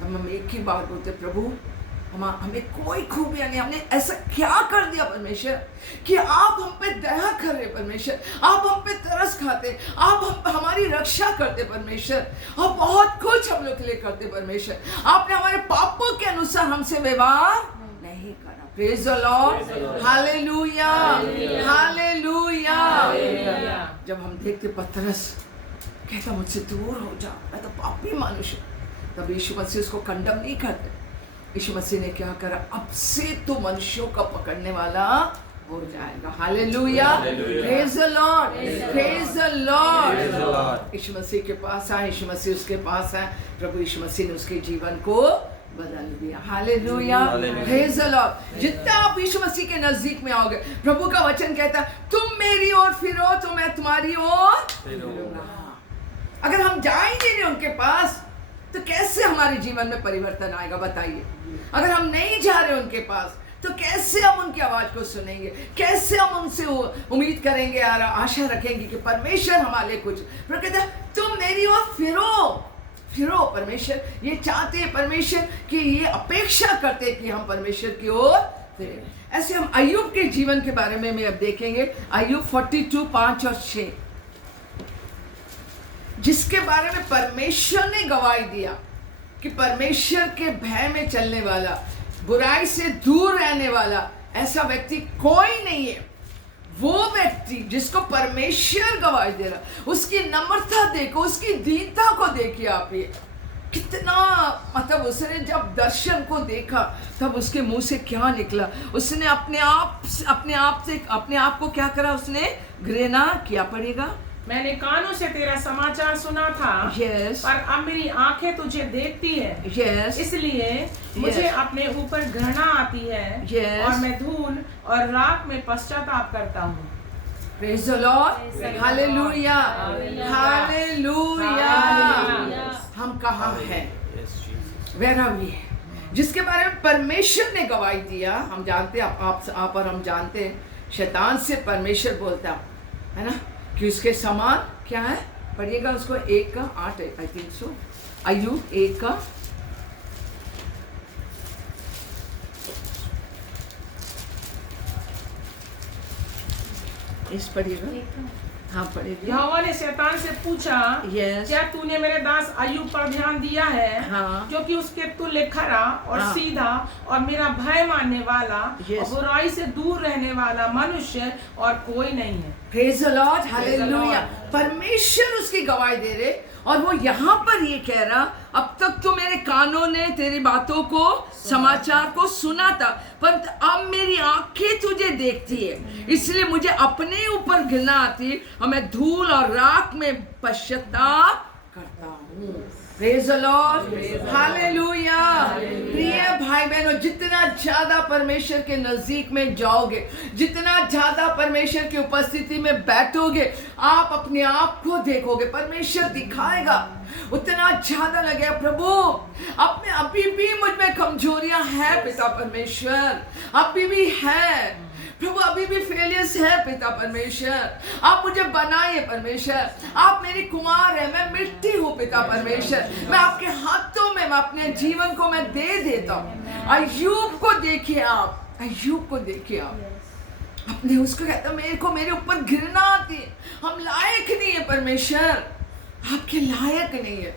हम एक ही बात बोलते, प्रभु हमें कोई खूबियां नहीं, हमने ऐसा क्या कर दिया परमेश्वर कि आप हम पे दया कर रहे परमेश्वर, आप हम पे तरस खाते, आप हमारी रक्षा करते परमेश्वर, और बहुत कुछ हम लोग के लिए करते परमेश्वर। आपने हमारे पापों के अनुसार हमसे व्यवहार नहीं करा। Praise the lord, hallelujah, hallelujah. जब हम देखते पतरस कहता, मुझसे दूर हो जा, मैं तो पापी मनुष्य, तब यीशु मसीह उसको कंडम नहीं करते। यीशु मसीह ने क्या करा, अब से तो मनुष्यों का पकड़ने वाला हो जाएगा। Hallelujah, praise the lord, praise the lord. Yeshu Masih के पास आए, यीशु मसीह उसके पास आए, प्रभु यीशु मसीह ने उसके जीवन को बदल दिया। Hallelujah, praise the Lord. जितना आप यीशु मसीह के नजदीक में आओगे, प्रभु का वचन कहता है, तुम मेरी ओर फिरो तो मैं तुम्हारी ओर फिरूंगा। अगर हम जाएंगे नहीं उनके पास तो कैसे हमारे जीवन में परिवर्तन आएगा? बताइए। अगर हम नहीं जा रहे उनके पास तो कैसे हम उनकी आवाज को सुनेंगे? कैसे हम उनसे उम्मीद करेंगे, आशा रखेंगे कि परमेश्वर हमारे कुछ? कहता है, तुम मेरी ओर फिरो, फिरो। परमेश्वर ये चाहते हैं, परमेश्वर की ये अपेक्षा करते हैं कि हम परमेश्वर की ओर फिरें। ऐसे हम अय्यूब के जीवन के बारे में अब देखेंगे। अय्यूब 42:5 और 6, जिसके बारे में परमेश्वर ने गवाही दिया कि परमेश्वर के भय में चलने वाला, बुराई से दूर रहने वाला ऐसा व्यक्ति कोई नहीं है। वो व्यक्ति जिसको परमेश्वर गवाही दे रहा, उसकी नम्रता देखो, उसकी दीनता को देखिए आप। ये कितना मतलब, उसने जब दर्शन को देखा तब उसके मुंह से क्या निकला? उसने अपने आप को क्या करा? उसने घृणा किया। पड़ेगा, मैंने कानों से तेरा समाचार सुना था, पर अब मेरी आंखें तुझे देखती है, इसलिए मुझे अपने ऊपर घृणा आती है, और मैं धूल और राख में पश्चाताप करता हूँ। Praise the lord, hallelujah, hallelujah. हम कहाँ हैं? Where are we? जिसके बारे में परमेश्वर ने गवाही दिया। हम जानते हैं, आप और हम जानते हैं, शैतान से परमेश्वर बोलता है ना कि उसके समान क्या है? पढ़िएगा उसको 1:8 आई थिंक सो, अय्यूब 1 इस पढ़िएगा। हाँ पढ़ेगी। यहोवा ने शैतान से पूछा, Yes. क्या तूने मेरे दास अय्यूब पर ध्यान दिया है? हाँ। क्योंकि उसके तुल्य खरा और हाँ। सीधा और मेरा भय मानने वाला Yes. और बुराई से दूर रहने वाला मनुष्य और कोई नहीं है। Praise the Lord, hallelujah. Lord. परमेश्वर उसकी गवाही दे रहे और वो यहाँ पर ये कह रहा, अब तक तो मेरे कानों ने तेरी बातों को, समाचार को सुना था, पर अब मेरी आंखें तुझे देखती है, इसलिए मुझे अपने ऊपर घृणा आती और मैं धूल और राख में पश्चाताप करता हूँ। Praise the Lord, hallelujah. प्रिय भाई बहनों, जितना ज्यादा परमेश्वर के नजदीक में जाओगे, जितना ज्यादा परमेश्वर की उपस्थिति में बैठोगे, आप अपने आप को देखोगे, परमेश्वर दिखाएगा, उतना ज्यादा लगेगा प्रभु अपने अभी भी मुझ में कमजोरियां हैं पिता परमेश्वर, अभी भी है प्रभु, अभी भी फेलियर्स है पिता परमेश्वर, आप मुझे बनाइए परमेश्वर, आप मेरी कुमार है, मैं मिट्टी हूँ पिता परमेश्वर, मैं आपके हाथों में, मैं अपने जीवन को मैं दे देता हूँ। अय्यूब को देखिए आप, अय्यूब को देखिए आप, अपने उसको कहता मेरे को मेरे ऊपर घृणा आती है, हम लायक नहीं है परमेश्वर, आपके लायक नहीं है,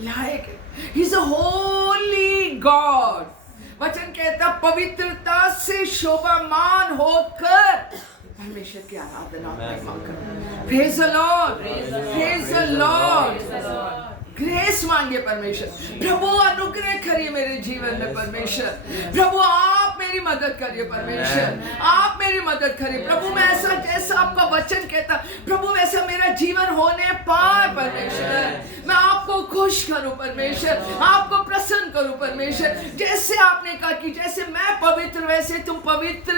लायक है। He is a Holi God. वचन कहता पवित्रता से शोभामान होकर परमेश्वर की आराधना करो। Praise the lord, praise the Lord. Grace मांगे परमेश्वर, प्रभु अनुग्रह करिए मेरे जीवन में परमेश्वर, प्रभु आप मेरी मदद करिए परमेश्वर, आप मेरी मदद करिए प्रभु, मैं ऐसा जैसा आपका वचन कहता प्रभु वैसा मेरा जीवन होने पाए परमेश्वर, मैं आपको खुश करूं परमेश्वर, आपको प्रसन्न करूं परमेश्वर, जैसे आपने कहा कि जैसे मैं पवित्र वैसे तुम पवित्र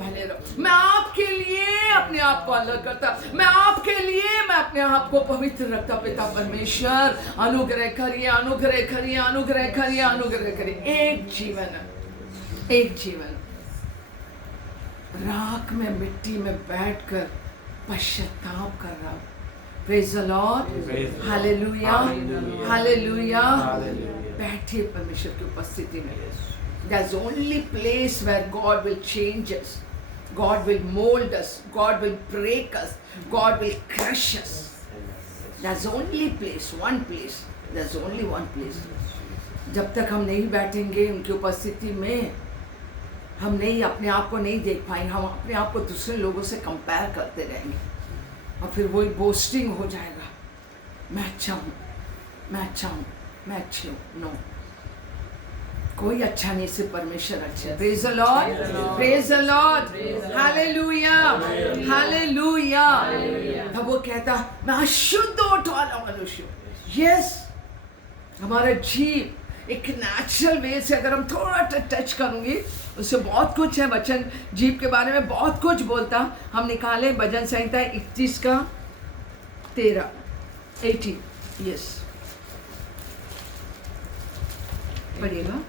बने रहो। मैं आपके लिए अपने आप को अलग करता, मैं आपके लिए मैं अपने आप को पवित्र रखता पिता परमेश्वर, अनुग्रह करिए, अनुग्रह करिए, अनुग्रह करिए, अनुग्रह करिए। एक जीवन है, एक जीवन राख में मिट्टी में बैठकर पश्चाताप कर रहा हूं। Praise the lord, hallelujah, hallelujah. बैठिए परमेश्वर की उपस्थिति में। There's only place where God will change us, God will mold us, God will break us, God will crush us. There's only place, one place. There's only one place. जब तक हम नहीं बैठेंगे उनकी उपस्थिति में, हम नहीं अपने आप को नहीं देख पाएंगे, हम अपने आप को दूसरे लोगों से कंपेयर करते रहेंगे और फिर वही बोस्टिंग हो जाएगा, मैं अच्छा हूँ, मैं अच्छा हूँ, मैं अच्छी हूँ। नो, कोई अच्छा नहीं, सिर्फ परमेश्वर अच्छा है। Praise the lord, praise the lord, hallelujah, hallelujah. तब वो कहता मैं अशुद्ध ओठ वाला मनुष्य हूँ। यस, हमारा जीव एक नेचुरल वे से अगर हम थोड़ा टच करूंगी उससे बहुत कुछ है। वचन जीव के बारे में बहुत कुछ बोलता। हम निकाले भजन संहिता 31 का 13, 80। यस, पढ़िएगा।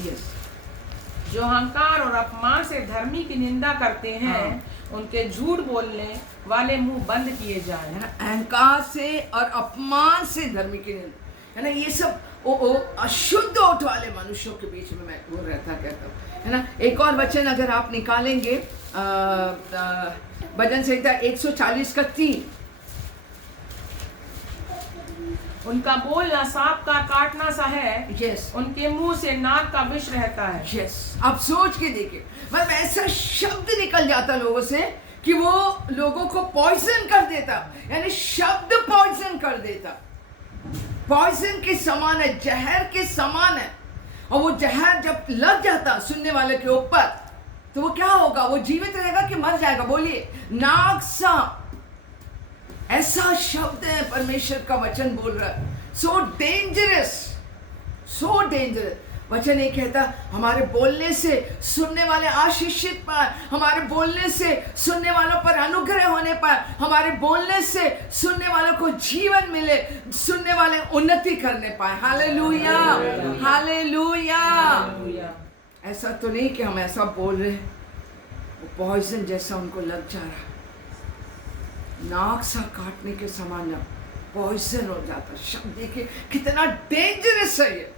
यस, जो अहंकार और अपमान से धर्मी की निंदा करते हैं, उनके झूठ बोलने वाले मुंह बंद किए जाएं। अहंकार से और अपमान से धर्मी की निंदा, है ना, ये सब अशुद्ध ओठ वाले मनुष्यों के बीच में मैं वो रहता कहता हूँ, है ना। एक और वचन अगर आप निकालेंगे भजन संहिता 140 का 3, उनका बोलना सांप का काटना सा है। यस, उनके मुंह से नाग का विष रहता है। यस, आप सोच के देखिए, मतलब ऐसा शब्द निकल जाता लोगों से कि वो लोगों को पॉइजन कर देता, यानी शब्द पॉइजन कर देता, पॉइजन के समान है, जहर के समान है। और वो जहर जब लग जाता सुनने वाले के ऊपर तो वो क्या होगा, वो जीवित रहेगा कि मर जाएगा? बोलिए, नाग सा ऐसा शब्द है परमेश्वर का वचन बोल रहा है। So dangerous, so dangerous. वचन ये कहता हमारे बोलने से सुनने वाले आशीषित पाए, हमारे बोलने से सुनने वालों पर अनुग्रह होने पाए, हमारे बोलने से सुनने वालों को जीवन मिले, सुनने वाले उन्नति करने पाए। Hallelujah, hallelujah. ऐसा तो नहीं कि हम ऐसा बोल रहे वो पॉइजन जैसा उनको लग जा रहा, नाक सा काटने के समान पॉइजन हो जाता। शब्द देखिए कितना डेंजरस है ये।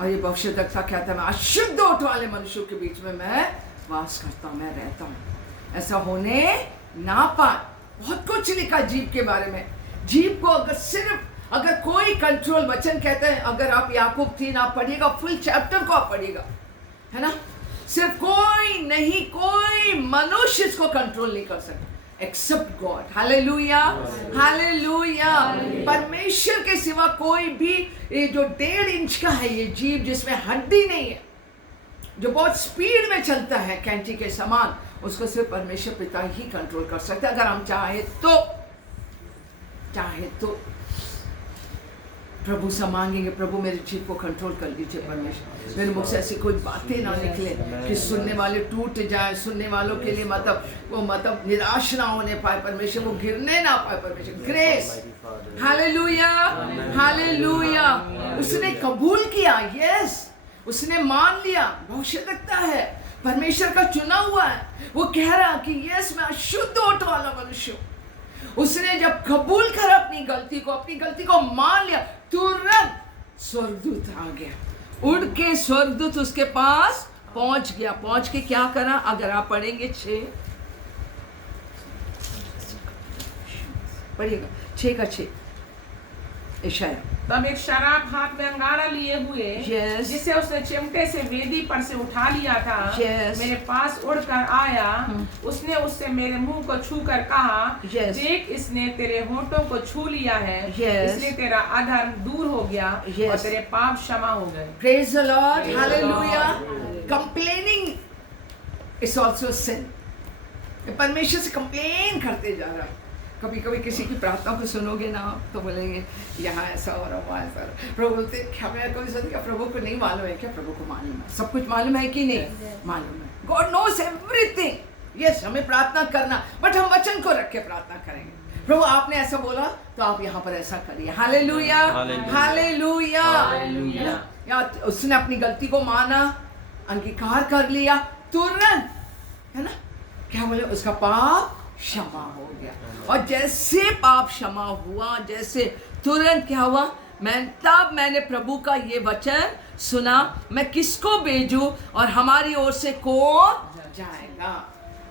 और ये भविष्यद्वक्ता कहता है मैं अशुद्ध ओठ वाले मनुष्यों के बीच में मैं वास करता हूँ, मैं रहता हूँ, ऐसा होने ना पाए। बहुत कुछ लिखा जीभ के बारे में। जीभ को अगर कोई कंट्रोल, वचन कहते हैं, अगर आप याकूब 3 आप पढ़िएगा, फुल चैप्टर को आप पढ़िएगा, है ना, सिर्फ कोई मनुष्य इसको कंट्रोल नहीं कर सकता एक्सेप्ट गॉड। Hallelujah, hallelujah. परमेश्वर के सिवा कोई भी, ये जो 1.5 इंच का है ये जीभ, जिसमें हड्डी नहीं है, जो बहुत स्पीड में चलता है कैंची के समान, उसको सिर्फ परमेश्वर पिता ही कंट्रोल कर सकते हैं, अगर हम चाहे तो। प्रभु से मांगेंगे, प्रभु मेरे जीभ को कंट्रोल कर लीजिए परमेश्वर, मेरे मुख से ऐसी कोई बातें ना निकले कि सुनने वाले टूट जाए, सुनने वालों के लिए मतलब निराश ना होने पाए परमेश्वर, वो गिरने ना पाए परमेश्वर। Grace, hallelujah, hallelujah. उसने कबूल किया, यस, उसने मान लिया, भविष्यवक्ता है, परमेश्वर का चुना हुआ है, वो कह रहा कि यस मैं अशुद्ध ओठ वाला मनुष्य हूं। उसने जब कबूल कर अपनी गलती को मान लिया, तुरंत स्वर्गदूत आ गया, उड़ के स्वर्गदूत उसके पास पहुंच गया। पहुंच के क्या करा, अगर आप पढ़ेंगे 6 पढ़िएगा, 6 का 6 इशाया। तब एक शराब हाथ में अंगारा लिए हुए, yes. जिसे उसने चिमटे से वेदी पर से उठा लिया था, yes. मेरे पास उड़कर आया। उसने उससे मेरे मुंह को छूकर कहा, yes. देख इसने तेरे होठों को छू लिया है, yes. इसलिए तेरा अधर्म दूर हो गया, yes. और तेरे पाप क्षमा हो गए। Praise the Lord, hallelujah. Complaining is also a sin. परमेश्वर से कंप्लेन करते जा रहा है। कभी कभी किसी की प्रार्थना को सुनोगे ना तो बोलेंगे यहाँ ऐसा हो रहा, वहाँ ऐसा हो रहा। प्रभु बोलते क्या, मैं कभी सोचती क्या प्रभु को नहीं मालूम है क्या? प्रभु को मालूम है, सब कुछ मालूम है कि नहीं? मालूम है। God knows everything. यस, हमें प्रार्थना करना, बट हम वचन को रख के प्रार्थना करेंगे। प्रभु आपने ऐसा बोला तो आप यहाँ पर ऐसा करिए। Hallelujah, hallelujah. या उसने अपनी गलती को माना, अंगीकार कर लिया, तुरंत, है ना, क्या बोले, उसका पाप क्षमा हो गया। और जैसे पाप क्षमा हुआ, जैसे तुरंत क्या हुआ, मैंने प्रभु का ये वचन सुना, मैं किसको भेजूं और हमारी ओर से कौन जाएगा।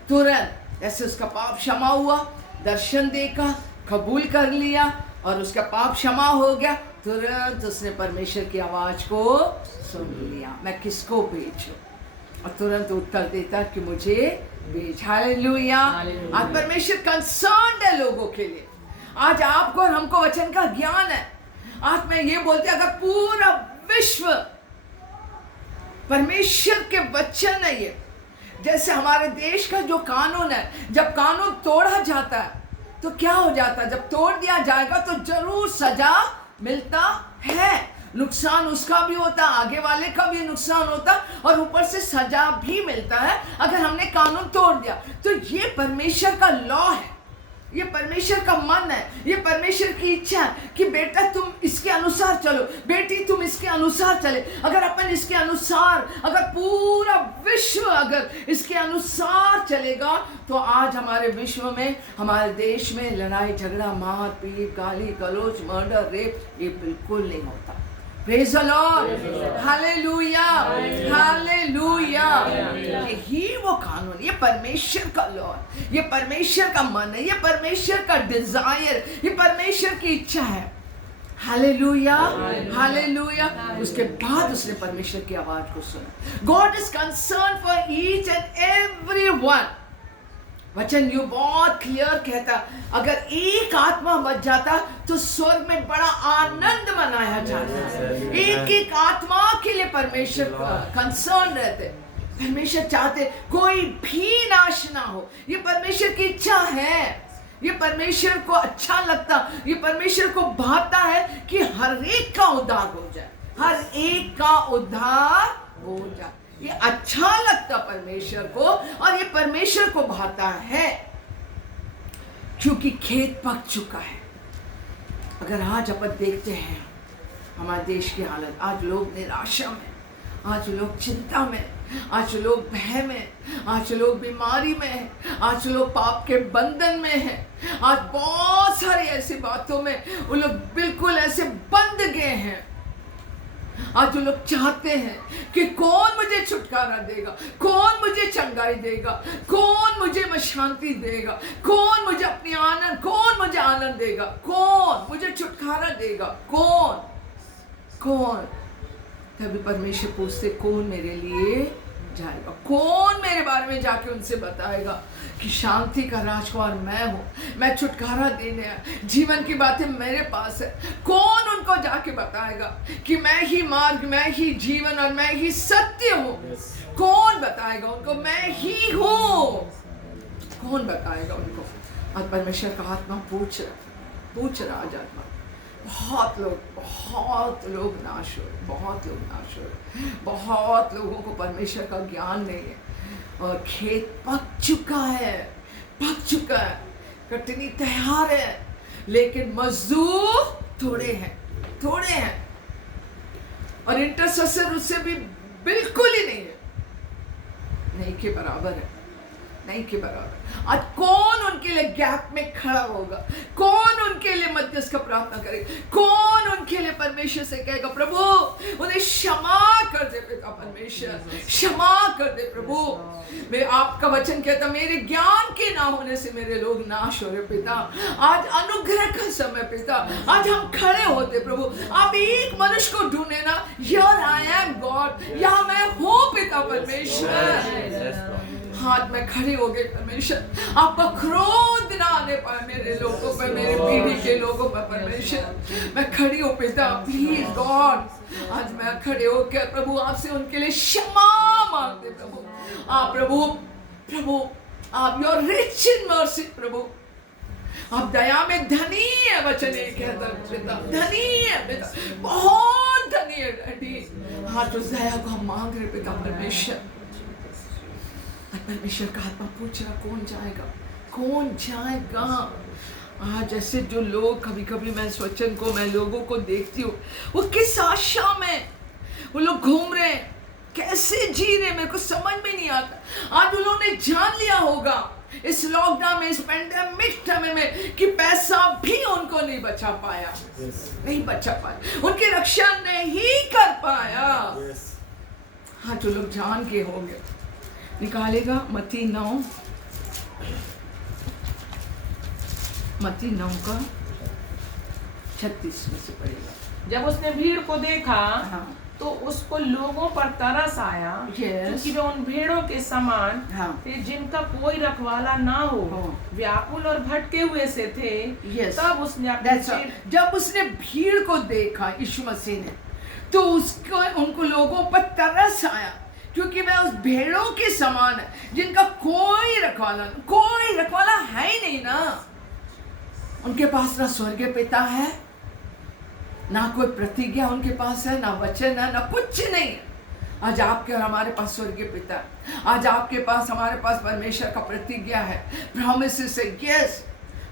तुरंत जैसे उसका पाप क्षमा हुआ, दर्शन देखा, कबूल कर लिया और उसका पाप क्षमा हो गया, तुरंत उसने परमेश्वर की आवाज को सुन लिया, मैं किसको भेजूं, और तुरंत उत्तर देता कि मुझे भेज। हालेलुया। आज परमेश्वर कंसर्न्ड है लोगों के लिए। आज आपको और हमको वचन का ज्ञान है। आज मैं ये बोलती, अगर पूरा विश्व परमेश्वर के वचन है, ये जैसे हमारे देश का जो कानून है, जब कानून तोड़ा जाता है तो क्या हो जाता है, जब तोड़ दिया जाएगा तो जरूर सजा मिलता है। नुकसान उसका भी होता, आगे वाले का भी नुकसान होता, और ऊपर से सजा भी मिलता है अगर हमने कानून तोड़ दिया। तो ये परमेश्वर का लॉ है, ये परमेश्वर का मन है, ये परमेश्वर की इच्छा है कि बेटा तुम इसके अनुसार चलो, बेटी तुम इसके अनुसार चले। अगर अपन इसके अनुसार, अगर पूरा विश्व अगर इसके अनुसार चलेगा तो आज हमारे विश्व में, हमारे देश में लड़ाई झगड़ा, मार पीट, गाली गलौज, मर्डर, रेप, ये बिल्कुल नहीं होता। Praise the Lord, hallelujah, hallelujah. यही वो कानून, ये परमेश्वर का लॉ, ये परमेश्वर का मन है, ये परमेश्वर का डिजायर, ये परमेश्वर की इच्छा है। Hallelujah, hallelujah. उसके बाद उसने परमेश्वर की आवाज को सुना। God is concerned for each and every one। वचन यू बहुत क्लियर कहता, अगर एक आत्मा बच जाता तो स्वर्ग में बड़ा आनंद मनाया जाता। एक आत्मा के लिए परमेश्वर कंसर्न रहते, परमेश्वर चाहते कोई भी नाश ना हो। ये परमेश्वर की इच्छा है, ये परमेश्वर को अच्छा लगता, ये परमेश्वर को भाता है कि हर एक का उद्धार हो जाए, हर एक का उद्धार हो जाए। ये अच्छा लगता परमेश्वर को, और ये परमेश्वर को भाता है, क्योंकि खेत पक चुका है। अगर आज अपन देखते हैं हमारे देश की हालत, आज लोग निराशा में, आज लोग चिंता में, आज लोग भय में, आज लोग बीमारी में है, आज लोग पाप के बंधन में है, आज बहुत सारी ऐसी बातों में वो लोग बिल्कुल ऐसे बंध गए हैं। आज जो लोग चाहते हैं कि कौन मुझे छुटकारा देगा, कौन मुझे चंगाई देगा, कौन मुझे शांति देगा? कौन मुझे अपनी आनंद, कौन मुझे आनंद देगा? कौन मुझे छुटकारा देगा? कौन? तभी परमेश्वर पूछते, कौन मेरे लिए जाएगा? कौन मेरे बारे में जाके उनसे बताएगा कि शांति का राजकुमार मैं हूँ, मैं छुटकारा देने आया, जीवन की बातें मेरे पास है? कौन उनको जाके बताएगा कि मैं ही मार्ग, मैं ही जीवन और मैं ही सत्य हूँ? कौन बताएगा उनको? मैं ही हूँ। कौन बताएगा उनको? और परमेश्वर का आत्मा पूछ रहा आज आत्मा। बहुत लोग नाश हो, बहुत लोगों को परमेश्वर का ज्ञान नहीं है और खेत पक चुका है, कटनी तैयार है, लेकिन मजदूर थोड़े हैं और इंटरसेसर उससे भी बिल्कुल ही नहीं है, नहीं के बराबर है। आज कौन उनके लिए गैप में खड़ा होगा? कौन उनके लिए मध्यस्थ का प्रार्थना करेगा? कौन उनके लिए परमेश्वर से कहेगा, प्रभु उन्हें क्षमा कर दे पिता, परमेश्वर क्षमा कर दे प्रभु। मैं आपका वचन कहता, मेरे ज्ञान के ना होने से मेरे लोग नाश हो रहे पिता। आज अनुग्रह का समय पिता, आज हम खड़े होते प्रभु, आप एक मनुष्य को ढूंढे ना, हियर आई एम गॉड, यहाँ मैं हूँ पिता परमेश्वर। हाथ में खड़ी हो गई परमेश्वर, आपका क्रोध ना आने पाए मेरे लोगों पर, मेरे पीढ़ी के लोगों पर परमेश्वर। मैं खड़ी हो पिता, प्लीज गॉड, आज मैं खड़े होकर प्रभु आपसे उनके लिए क्षमा मांगते प्रभु। आप प्रभु आप योर रिच इन मर्सी प्रभु, आप दया में धनी है, वचन ये कहता है पिता, धनी है पिता, बहुत धनी है डैडी। आज उस दया को हम मांग रहे पिता परमेश्वर। परमेश्वर का आत्मा पूछ रहा, कौन जाएगा? आज ऐसे जो लोग, कभी कभी मैं इस वचन को, मैं लोगों को देखती हूँ, वो किस आशा में वो लोग घूम रहे हैं, कैसे जी रहे, मेरे को समझ में नहीं आता। आज उन्होंने जान लिया होगा इस लॉकडाउन में, इस पेंडेमिक समय में, कि पैसा भी उनको नहीं बचा पाया, उनकी रक्षा नहीं कर पाया। हाँ, जो लोग जान के होंगे, निकालेगा मत्ती 9 का 36 में से पढ़ेगा। जब उसने भीड़ को देखा, हाँ, तो उसको लोगों पर तरस आया, क्योंकि वे उन भेड़ों के समान थे जिनका कोई रखवाला ना हो, व्याकुल और भटके हुए से थे। तब उसने जब उसने भीड़ को देखा यीशु मसीह ने, तो उनको लोगों पर तरस आया, क्योंकि वह उस भेड़ों के समान है जिनका कोई रखवाला है ही नहीं ना। उनके पास ना स्वर्गीय पिता है, ना कोई प्रतिज्ञा उनके पास है, ना वचन है, ना कुछ नहीं है। आज आपके और हमारे पास स्वर्गीय पिता है। आज आपके पास, हमारे पास परमेश्वर का प्रतिज्ञा है, प्रॉमिसेस है। यस,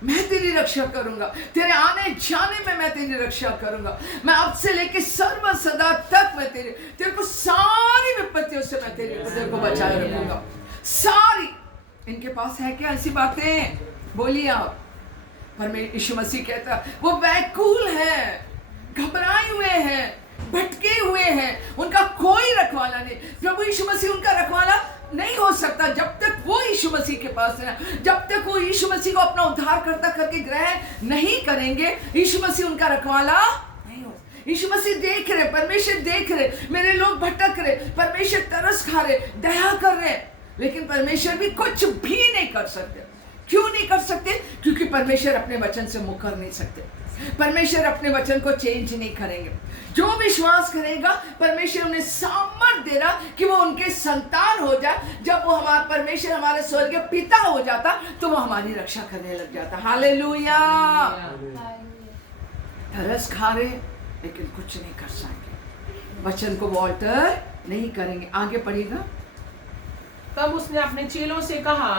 मैं तेरी रक्षा करूंगा, तेरे आने जाने में मैं तेरी रक्षा करूंगा, मैं अब से लेके सर्व सदा तक मैं तेरे को सारी विपत्तियों से मैं तेरे को बचाए रखूंगा, सारी। इनके पास है क्या ऐसी बातें? बोलिए आप। परमेश्वर यीशु मसीह कहता, वो व्याकुल है, घबराए हुए हैं, भटके हुए हैं, उनका कोई रखवाला नहीं। प्रभु यीशु मसीह उनका रखवाला नहीं हो सकता जब तक वो यीशु मसीह के पास है, जब तक वो यीशु मसीह को अपना उद्धारकर्ता करके ग्रहण नहीं करेंगे, यीशु मसीह उनका रखवाला नहीं हो। यीशु मसीह देख रहे, परमेश्वर देख रहे, मेरे लोग भटक रहे, परमेश्वर तरस खा रहे, दया कर रहे, लेकिन परमेश्वर भी कुछ भी नहीं कर सकते। क्यों नहीं कर सकते? क्योंकि परमेश्वर अपने वचन से मुकर नहीं सकते। परमेश्वर अपने वचन को चेंज नहीं करेंगे। जो विश्वास करेगा, परमेश्वर उन्हें सामर्थ्य दे रहा कि वो उनके संतान हो जाए। जब वो हमारा परमेश्वर हमारे स्वर्गीय पिता हो जाता, तो वो हमारी रक्षा करने लग जाता। हालेलुया। तरस खा रहे, लेकिन कुछ नहीं कर सकेंगे, वचन को वो अल्टर नहीं करेंगे। आगे पढ़ेगा। तब उसने अपने चेलों से कहा,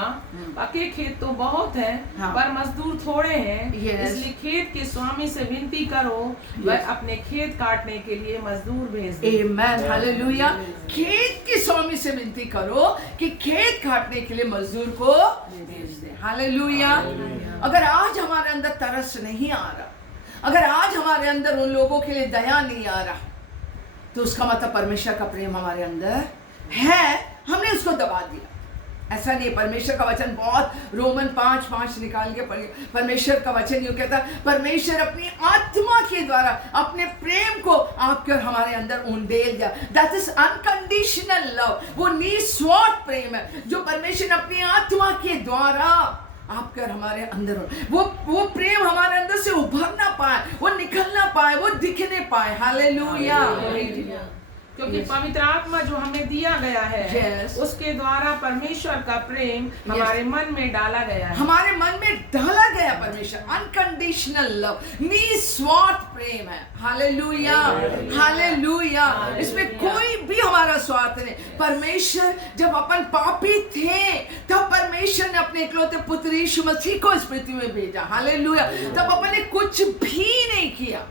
पके खेत तो बहुत हैं, पर मजदूर थोड़े हैं, इसलिए खेत के स्वामी से विनती करो, वह अपने खेत काटने के लिए मजदूर भेज दे। आमेन, हालेलुया। खेत के स्वामी से विनती करो कि खेत काटने के लिए मजदूर को भेज दे। हालेलुया। अगर आज हमारे अंदर तरस नहीं आ रहा, अगर आज हमारे अंदर उन लोगों के लिए दया नहीं आ रहा, तो उसका मतलब परमेश्वर का प्रेम हमारे अंदर है, हमने उसको दबा दिया। ऐसा नहीं है। परमेश्वर का वचन बहुत, रोमन 5:5 निकाल के पढ़िए। परमेश्वर का वचन यूं कहता है, परमेश्वर अपनी आत्मा के द्वारा अपने प्रेम को आपके और हमारे अंदर उंडेल दिया। That is unconditional love. वो निस्वार्थ प्रेम है जो परमेश्वर अपनी आत्मा के द्वारा आपके और हमारे अंदर हो। वो प्रेम हमारे अंदर से उभर ना पाए, वो निकलना पाए, वो दिखने पाए। हालेलुया। क्योंकि पवित्र आत्मा जो हमें दिया गया है, उसके द्वारा परमेश्वर का प्रेम हमारे मन में डाला गया है। हमारे मन में डाला गया परमेश्वर अनकंडीशनल लव, निस्वार्थ प्रेम है। Hallelujah, hallelujah. इसमें कोई भी हमारा स्वार्थ नहीं। परमेश्वर जब अपन पापी थे तब परमेश्वर ने अपने इकलौते पुत्र यीशु मसीह को इस पृथ्वी में भेजा। हालेलुया। तब अपन ने कुछ भी नहीं किया।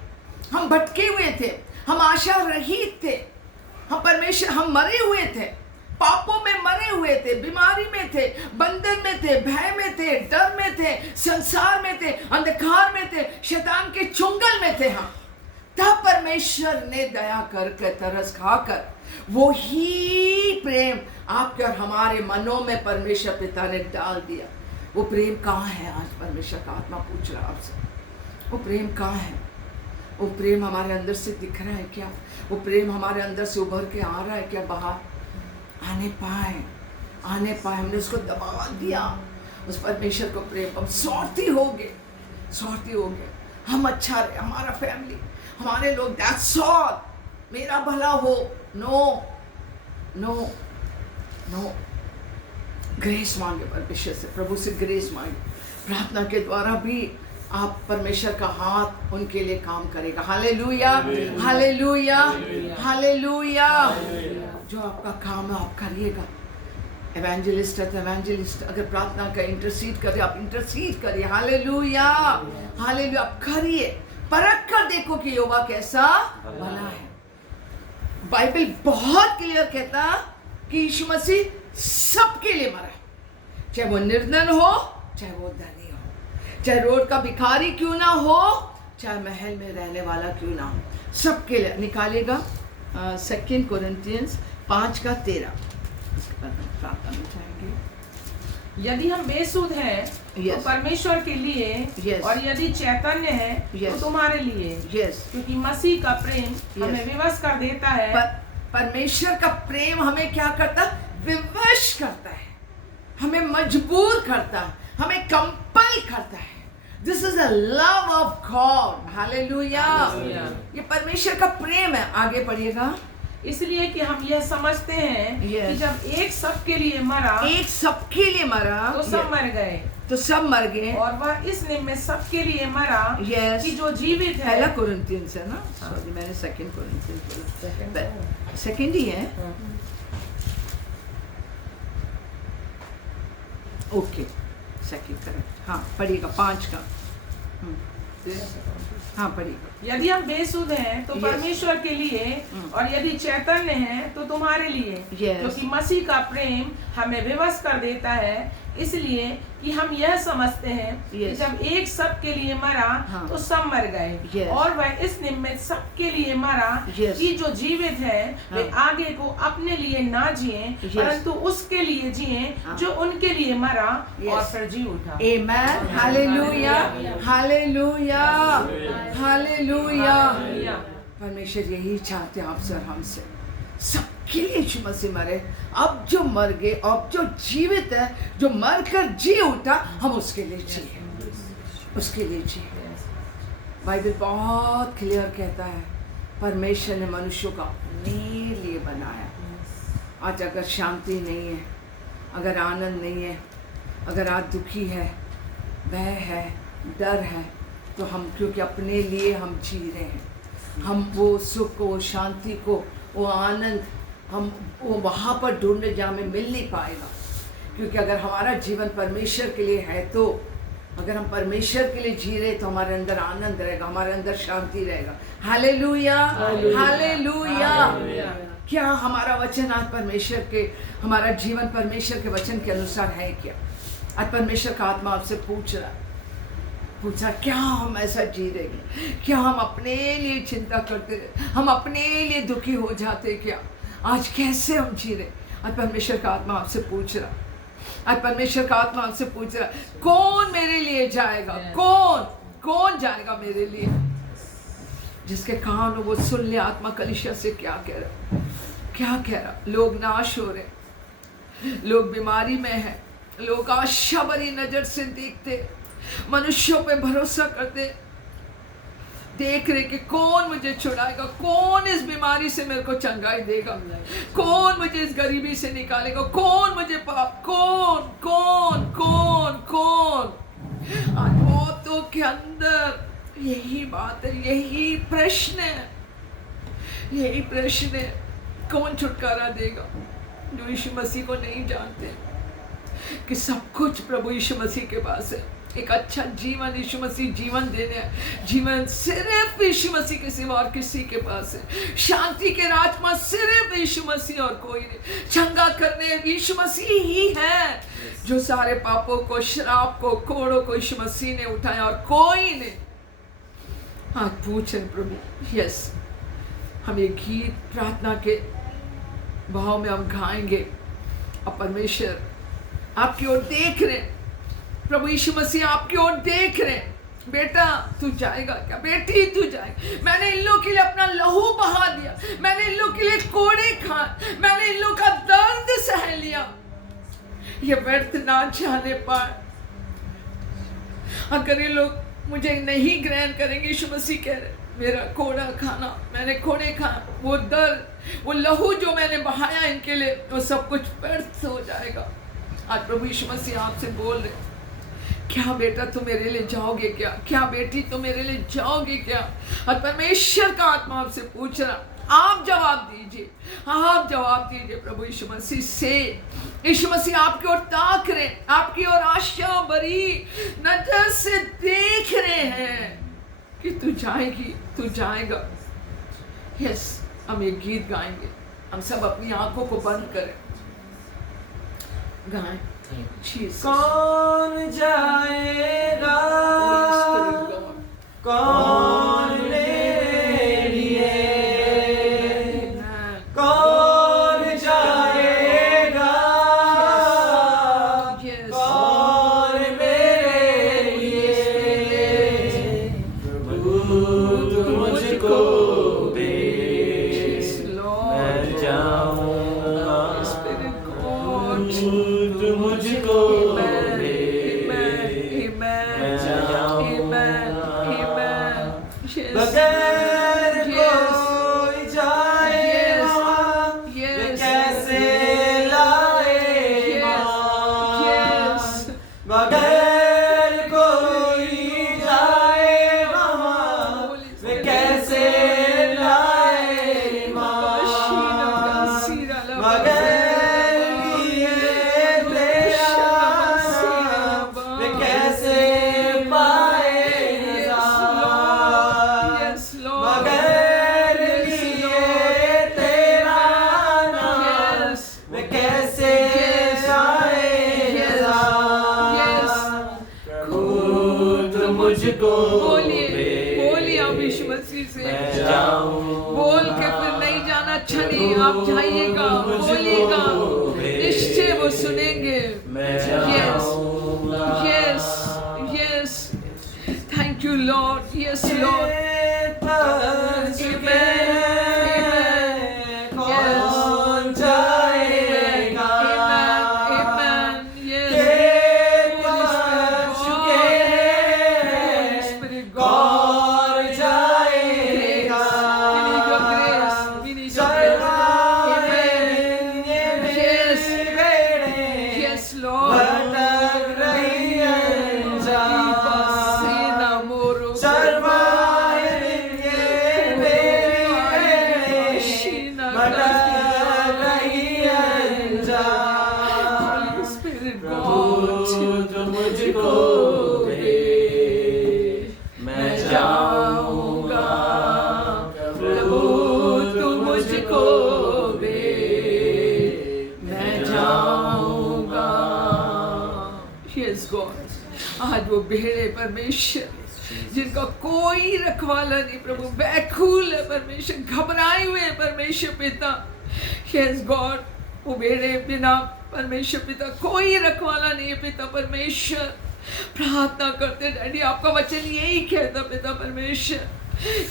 हम भटके हुए थे, हम आशा रहित थे, हम मरे हुए थे, पापों में मरे हुए थे, बीमारी में थे, बंधन में थे, भय में थे, डर में थे, संसार में थे, अंधकार में थे, शैतान के चुंगल में थे। हम तब परमेश्वर ने दया करके, तरस खाकर वो ही प्रेम आपके और हमारे मनों में परमेश्वर पिता ने डाल दिया। वो प्रेम कहाँ है? आज परमेश्वर का आत्मा पूछ रहा आपसे, वो प्रेम कहाँ है? वो प्रेम हमारे अंदर से दिख रहा है क्या? वो प्रेम हमारे अंदर से उभर के आ रहा है क्या? बाहर आने पाए। हमने उसको दबा दिया, उस परमेश्वर को प्रेम। हम स्वार्थी हो गए। हम अच्छा रहे, हमारा फैमिली, हमारे लोग, दैट्स ऑल, मेरा भला हो। नो। ग्रेस मांगे परमेश्वर से, प्रभु से ग्रेस मांगे। प्रार्थना के द्वारा भी आप परमेश्वर का हाथ उनके लिए काम करेगा। Hallelujah, hallelujah, hallelujah. जो आपका काम है आप करिएगा। एवेंजलिस्ट है तो एवेंजलिस्ट, अगर प्रार्थना का इंटरसीड करे, आप इंटरसीड करिए। Hallelujah, hallelujah. आप करिए, परख कर देखो कि यहोवा कैसा भला है। बाइबल बहुत क्लियर कहता कि यीशु मसीह सबके लिए मरा, चाहे वो निर्धन हो, चाहे वो धनी हो, चाहे रोड का भिखारी क्यों ना हो, चाहे महल में रहने वाला क्यों ना हो, सबके लिए। निकालेगा 2 कोरिन्थियंस 5:13। प्रार्थना में जाएंगे। यदि हम बेसुध हैं तो परमेश्वर के लिए, और यदि चैतन्य है तो तुम्हारे लिए, क्योंकि मसीह का प्रेम हमें विवश कर देता है। परमेश्वर का प्रेम हमें क्या करता है? विवश करता है, हमें मजबूर करता है, हमें कंपल करता है। This is the love of God. Hallelujah. ये परमेश्वर का प्रेम है। आगे पढ़िएगा। इसलिए कि हम यह समझते हैं कि जब एक सबके लिए मरा, तो सब मर गए, और वह इस निमित्त सबके लिए मरा कि जो जीवित है। पहला कोरिन्थियंस है ना, सॉरी मैंने 2 कोरिन्थियंस, सेकंड ही है। Okay, second correct. हाँ पढ़िएगा 5 का। हाँ पढ़िएगा। यदि हम बेसुध हैं तो परमेश्वर के लिए, और यदि चैतन्य हैं तो तुम्हारे लिए, क्योंकि मसीह का प्रेम हमें विवश कर देता है। इसलिए कि हम यह समझते हैं कि जब एक सबके लिए मरा तो सब मर गए, और वह इस निमित्त सबके लिए मरा कि जो जीवित है वे आगे को अपने लिए ना जिए, परंतु उसके लिए जिए जो उनके लिए मरा और फिर जी उठा। आमेन। Hallelujah, hallelujah, hallelujah. परमेश्वर यही चाहते हैं आपसे और हमसे, सबके लिए यीशु मसीह मरे। अब जो मर गए, अब जो जीवित है, जो मर कर जी उठा, हम उसके लिए जिए, उसके लिए जिए। बाइबल बहुत क्लियर कहता है, परमेश्वर ने मनुष्यों को अपने लिए बनाया। आज अगर शांति नहीं है, अगर आनंद नहीं है, अगर आज दुखी है, भय है, डर है, तो हम क्योंकि अपने लिए हम जी रहे हैं। हम वो सुख को, वो शांति को, वो आनंद हम वो वहाँ पर ढूंढने जहाँ हमें मिल नहीं पाएगा। क्योंकि अगर हमारा जीवन परमेश्वर के लिए है, तो अगर हम परमेश्वर के लिए जी रहे तो हमारे अंदर आनंद रहेगा, हमारे अंदर शांति रहेगा। Hallelujah, hallelujah. क्या हमारा वचन आज परमेश्वर के, हमारा जीवन परमेश्वर के वचन के अनुसार है क्या? आज परमेश्वर का आत्मा आपसे पूछा क्या हम ऐसा जी रहे हैं? क्या हम अपने लिए चिंता करते, हम अपने लिए दुखी हो जाते क्या? आज कैसे हम जी रहे? आज परमेश्वर का आत्मा आपसे पूछ रहा, आज परमेश्वर का आत्मा आपसे पूछ रहा है, कौन मेरे लिए जाएगा? कौन जाएगा मेरे लिए? जिसके कान वो सुन ले आत्मा कलीसिया से क्या कह रहा। लोग नाश हो रहे, लोग बीमारी में है, लोग आशा भरी नजर से देखते, मनुष्यों पे भरोसा करते, देख रहे कि कौन मुझे छुड़ाएगा, कौन इस बीमारी से मेरे को चंगाई देगा, कौन मुझे इस गरीबी से निकालेगा, कौन मुझे पाप, कौन। आज बहुतों के अंदर यही बात है, यही प्रश्न है, कौन छुटकारा देगा? जो यीशु मसीह को नहीं जानते कि सब कुछ प्रभु यीशु मसीह के पास है। एक अच्छा जीवन यीशु मसीह जीवन देने, जीवन सिर्फ यीशु मसीह के सिवा और किसी के पास है। शांति के राजकुमार सिर्फ यीशु मसीह और कोई नहीं। चंगा करने यीशु मसीह ही है, जो सारे पापों को, श्राप को, कोड़ों को यीशु मसीह ने उठाया और कोई नहीं। आज पूछे प्रभु, यस, हम ये गीत प्रार्थना के भाव में हम गाएंगे और परमेश्वर आपकी ओर देख रहे, प्रभु यीशु मसीह आपकी ओर देख रहे। बेटा तू जाएगा क्या? बेटी तू जाएगी? मैंने इन लोगों के लिए अपना लहू बहा दिया, मैंने इन लोगों के लिए कोड़े खाए, मैंने इन लोगों का दर्द सह लिया, ये व्यर्थ ना जाने पाए। अगर ये लोग मुझे नहीं ग्रहण करेंगे, यीशु मसीह कह रहे, मेरा कोड़ा खाना, मैंने कोड़े खाया, वो दर्द, वो लहू जो मैंने बहाया इनके लिए, वो सब कुछ व्यर्थ हो जाएगा। आज प्रभु यीशु मसीह आपसे बोल रहे, क्या बेटा तुम मेरे लिए जाओगे क्या? क्या बेटी तुम मेरे लिए जाओगे क्या? और परमेश्वर का आत्मा आपसे पूछ रहा, आप जवाब दीजिए, आप जवाब दीजिए प्रभु यीशु मसीह से। यीशु मसीह आपकी ओर ताक रहे, आपकी ओर आशा भरी नजर से देख रहे हैं कि तू जाएगी, तू जाएगा। यस, हम एक गीत गाएंगे, हम सब अपनी आंखों को बंद करें, गाएं। कौन जाएगा, कौन मेरे लिए, कौन जाएगा, कौन मेरे लिए, प्रभु तू मुझको दे, मैं जाऊंगा, तू मुझको बगैर कोई जाए वहाँ, वे कैसे लाएगा, बगैर कोई जाए वहाँ, वे कैसे लाएगा, बगैर किए तेरा वे कैसे बोलिए आप यीशु मसीह से, बोल के फिर नहीं जाना, अच्छा नहीं, आप जाइएगा, बोलिएगा, निश्चय वो सुनेंगे। Yes yes yes, thank you Lord, yes Lord, आज वो भेड़े परमेश्वर जिनका कोई रखवाला नहीं, प्रभु व्याकुल है परमेश्वर, घबराए हुए हैं परमेश्वर पिता। यस गॉड, वो भेड़े बिना परमेश्वर पिता, कोई रखवाला नहीं है पिता परमेश्वर। प्रार्थना करते डैडी, आपका वचन यही कहता पिता परमेश्वर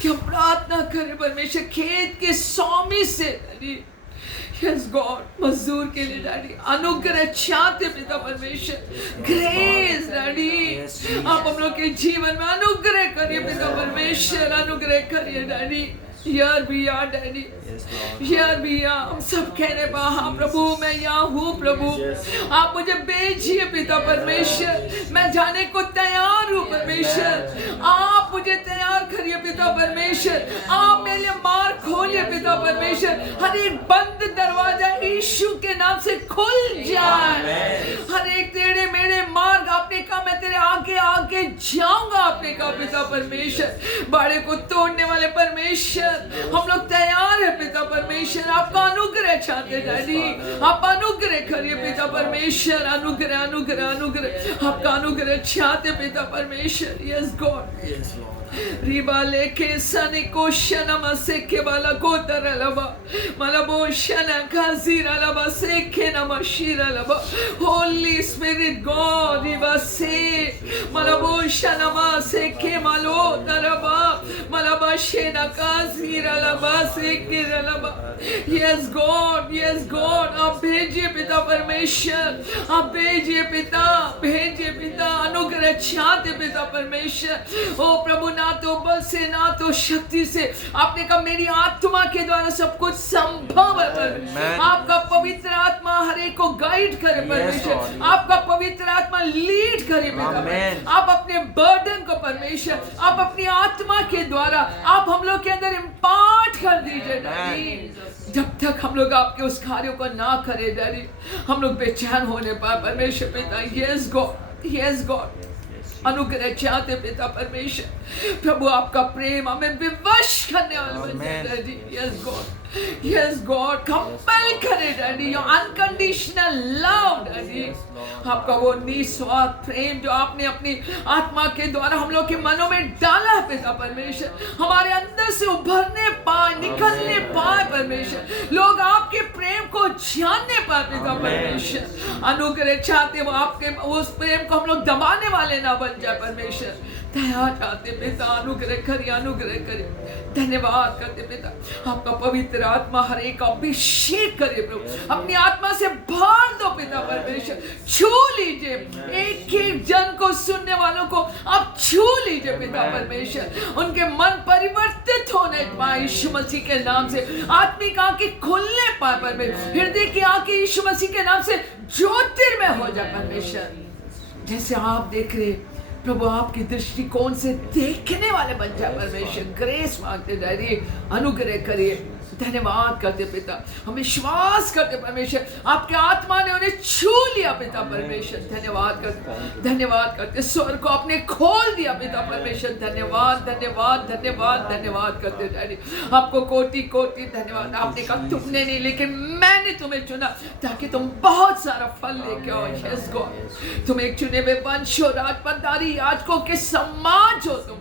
कि हम प्रार्थना करें परमेश्वर खेत के स्वामी से डैडी, यस गॉड, मजदूर के लिए डैडी अनुग्रह चाहते पिता परमेश्वर, ग्रेस डैडी आप हम लोग के जीवन में अनुग्रह करिए पिता परमेश्वर, अनुग्रह करिए डैडी। यार भी यार डैडी, यार भी यार, हम सब कहने पा हाँ प्रभु मैं यहाँ हूँ प्रभु, आप मुझे भेजिए पिता परमेश्वर, मैं जाने को तैयार हूँ परमेश्वर, आप मुझे तैयार करिए पिता परमेश्वर, आप मेरे लिए मार्ग खोलिए पिता परमेश्वर, हर एक बंद दरवाजा यीशु के नाम से खुल जाए, हर एक टेढ़े मेढ़े मार्ग आपने कहा मैं तेरे आगे आगे जाऊंगा, आपने कहा पिता परमेश्वर, बाड़े को तोड़ने वाले परमेश्वर हम लोग तैयार है पिता परमेश्वर, आपका अनुग्रह चाहते डैडी, आप अनुग्रह करिए पिता परमेश्वर, अनुग्रह अनुग्रह अनुग्रह, आपका अनुग्रह चाहते पिता परमेश्वर। यस गॉड, रिबा लेके सने को शनमा से के वाला को तरलबा मलबो शना काजीरा लबा से के नमा शीरा लबा, होली स्पिरिट गॉड रिबा से मलबो शनमा से के मालो तरबा मलबा शेना काजीरा लबा से के लबा। यस गॉड, आप भेजिए पिता परमेश्वर, आप भेजिए पिता, भेजिए पिता, अनुग्रह चाहते पिता परमेश्वर। ओ प्रभु, ना तो बल से ना तो शक्ति से, आपने कहा मेरी आत्मा के द्वारा सब कुछ संभव है। आपका पवित्र आत्मा हर एक को गाइड करे परमेश्वर, आपका पवित्र आत्मा लीड करे पिता, आप अपने बर्डन को परमेश्वर, आप अपनी आत्मा के द्वारा आप हम लोग के अंदर इम्पार्ट कर दीजिए डैडी। जब तक हम लोग आपके उस कार्यों को ना करें डैडी, हम लोग बेचैन होने पाए परमेश्वर पिता। यस गॉड, अनुग्रह चाहते पिता परमेश्वर, प्रभु आपका प्रेम हमें विवश करने वाला बन जाए डैडी। यस गॉड, कंपेल करे daddy, your unconditional love daddy, आपका वो निस्वार्थ प्रेम जो आपने अपनी आत्मा के द्वारा हम लोग के मनों में डाला है पिता परमेश्वर, हमारे अंदर से उभरने पाए, निकलने पाए परमेश्वर, लोग आपके प्रेम को जानने पाए पिता परमेश्वर। अनुग्रह चाहते वो आपके उस प्रेम को हम लोग दबाने वाले ना बन जाए परमेश्वर, दया चाहते पिता, अनुग्रह करिए। धन्यवाद करते पिता, आपका पवित्र आत्मा हर एक अभिषेक करे प्रभु, अपनी आत्मा से भर दो पिता परमेश्वर, छू लीजिए एक एक जन को, सुनने वालों को आप छू लीजिए पिता परमेश्वर, उनके मन परिवर्तित होने पाए यीशु मसीह के नाम से, आत्मिक आंखें खुलने पाए परमेश्वर, हृदय की आंखें यीशु मसीह के नाम से ज्योतिर्मय हो जाए परमेश्वर। जैसे आप देख रहे प्रभु, आपकी दृष्टिकोण से देखने वाले बन जाए परमेश्वर। ग्रेस मांगते डैडी, अनुग्रह करिए। धन्यवाद करते पिता, हम विश्वास करते परमेश्वर, आपके आत्मा ने उन्हें छू लिया पिता परमेश्वर। धन्यवाद करते, स्वर को आपने खोल दिया पिता परमेश्वर। धन्यवाद करते डैडी, आपको कोटि कोटि धन्यवाद। आपने कहा तुमने नहीं लेकिन मैंने तुम्हें चुना ताकि तुम बहुत सारा फल लेके आओ। यस गॉड, तुम एक चुने हुए वंश हो, राजपदारी याजकों के समाज हो, तुम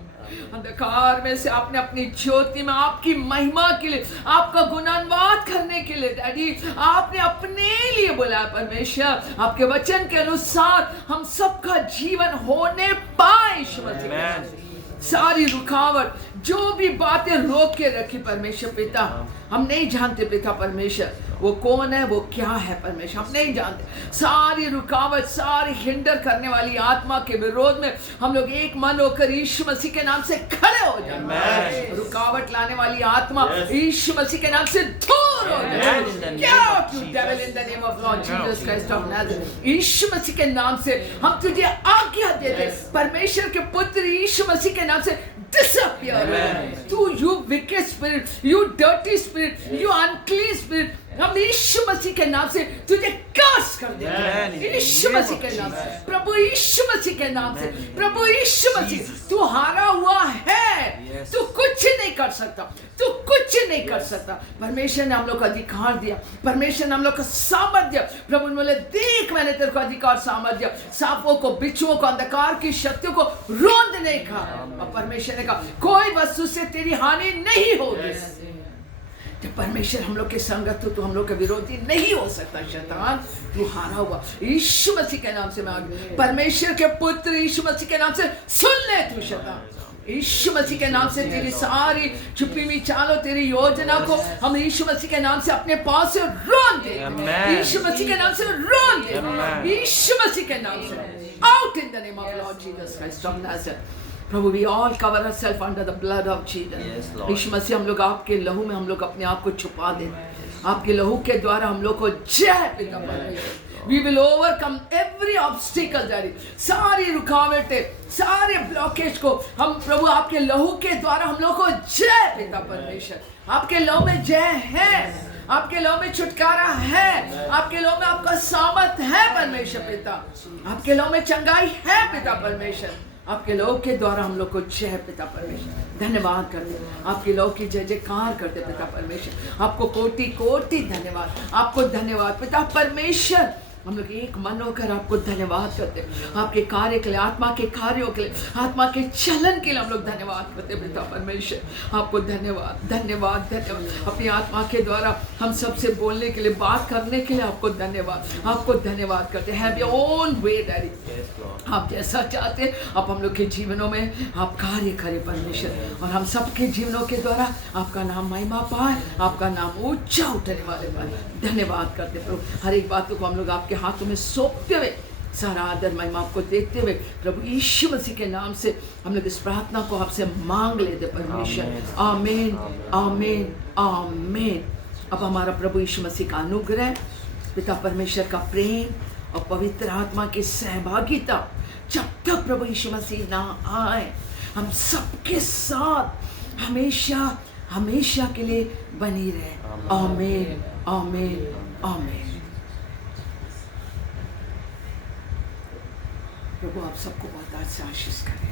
अंधकार में से आपने अपनी ज्योति में आपकी महिमा के लिए, आपका गुणान्वाद करने के लिए डैडी आपने अपने लिए बुलाया परमेश्वर। आपके वचन के अनुसार हम सबका जीवन होने पाए यीशु मसीह। सारी रुकावट, जो भी बातें रोक के रखी परमेश्वर पिता, हम नहीं जानते पिता परमेश्वर वो कौन है, वो क्या है परमेश्वर, हम नहीं जानते। सारी रुकावट, सारी हिंडर करने वाली आत्मा के विरोध में हम लोग एक मन होकर यीशु मसीह के नाम से खड़े हो जाए। रुकावट लाने वाली आत्मा यीशु मसीह के नाम से दूर हो जाए। यीशु मसीह के नाम से हम तुझे आज्ञा देते, परमेश्वर के पुत्र यीशु मसीह के नाम से disappear. You wicked spirit, you dirty spirit, you unclean spirit, हम यीशु मसीह के नाम से तुझे कर्स कर देंगे। यीशु मसीह के नाम से, प्रभु यीशु मसीह के नाम से, प्रभु यीशु मसीह, तू हारा हुआ है, तू कुछ नहीं कर सकता, तू कुछ नहीं कर सकता। परमेश्वर ने हम लोग को अधिकार दिया, परमेश्वर ने हम लोग को सामर्थ दिया। प्रभु ने बोले देख मैंने तेरे को अधिकार सामर्थ दिया, सांपों को, बिच्छुओं को, अंधकार की शक्तियों को रोंदने का। और परमेश्वर ने कहा कोई वस्तु से तेरी हानि नहीं होगी। जब परमेश्वर हम लोग के संगत हो तो हम लोग का विरोधी नहीं हो सकता। शैतान तू हारा हुआ, यीशु मसीह के नाम से मांग। परमेश्वर के पुत्र यीशु मसीह के नाम से सुन ले तू शैतान, यीशु मसीह के नाम से तेरी सारी छुपी हुई चालों, तेरी योजना को हम यीशु मसीह के नाम से अपने पास से रोन दे, यीशु मसीह के नाम से रोन दे, यीशु मसीह के नाम से। Out in the name of lord Jesus Christ of Nazareth. प्रभु we all cover ourselves under the blood of Jesus. Yeshu Masih हम लोग आपके लहू में हम लोग अपने आप को छुपा देते हैं। आपके लहू के द्वारा हम लोग को जय पिता परमेश्वर। We will overcome every obstacle daddy, सारी रुकावटें, सारे ब्लॉकेज को हम प्रभु आपके लहू के द्वारा हम लोग को जय पिता परमेश्वर। आपके लहू में जय है, आपके लहू में छुटकारा है, आपके लहू में आपका सामर्थ है परमेश्वर पिता, आपके लहू में चंगाई है पिता परमेश्वर। आपके लहू के द्वारा हम लोग को जय पिता परमेश्वर। धन्यवाद करते, आपके लहू की जय जयकार करते पिता परमेश्वर। आपको कोटि कोटि धन्यवाद, आपको धन्यवाद पिता परमेश्वर। हम लोग एक मन होकर आपको धन्यवाद करते हैं, आपके कार्य के लिए, आत्मा के कार्यों के लिए, आत्मा के चलन के लिए हम लोग धन्यवाद करते हैं पिता परमेश्वर। आपको धन्यवाद धन्यवाद धन्यवाद। अपनी आत्मा के द्वारा हम सबसे बोलने के लिए, बात करने के लिए आपको धन्यवाद, आपको धन्यवाद करते हैं। Have your own way daddy, आप जैसा चाहते हैं आप हम लोग के जीवनों में आप कार्य करें परमेश्वर, और हम सबके जीवनों के द्वारा आपका नाम महिमा पाए, आपका नाम ऊंचा उठने वाले पाए। धन्यवाद करते प्रभु। हर एक बातों को हम लोग आपके हाथों में सौंपते हुए, सारा आदर महिमा आपको देते हुए प्रभु यीशु मसीह के नाम से हम लोग इस प्रार्थना को आपसे मांग लेते परमेश्वर। आमीन आमीन आमीन। अब हमारा प्रभु यीशु मसीह का अनुग्रह, पिता परमेश्वर का प्रेम और पवित्र आत्मा की सहभागिता जब तक प्रभु यीशु मसीह ना आए हम सबके साथ हमेशा हमेशा के लिए बनी रहे। आमीन आमीन आमीन। प्रभु आप सबको बहुत आशीष करें।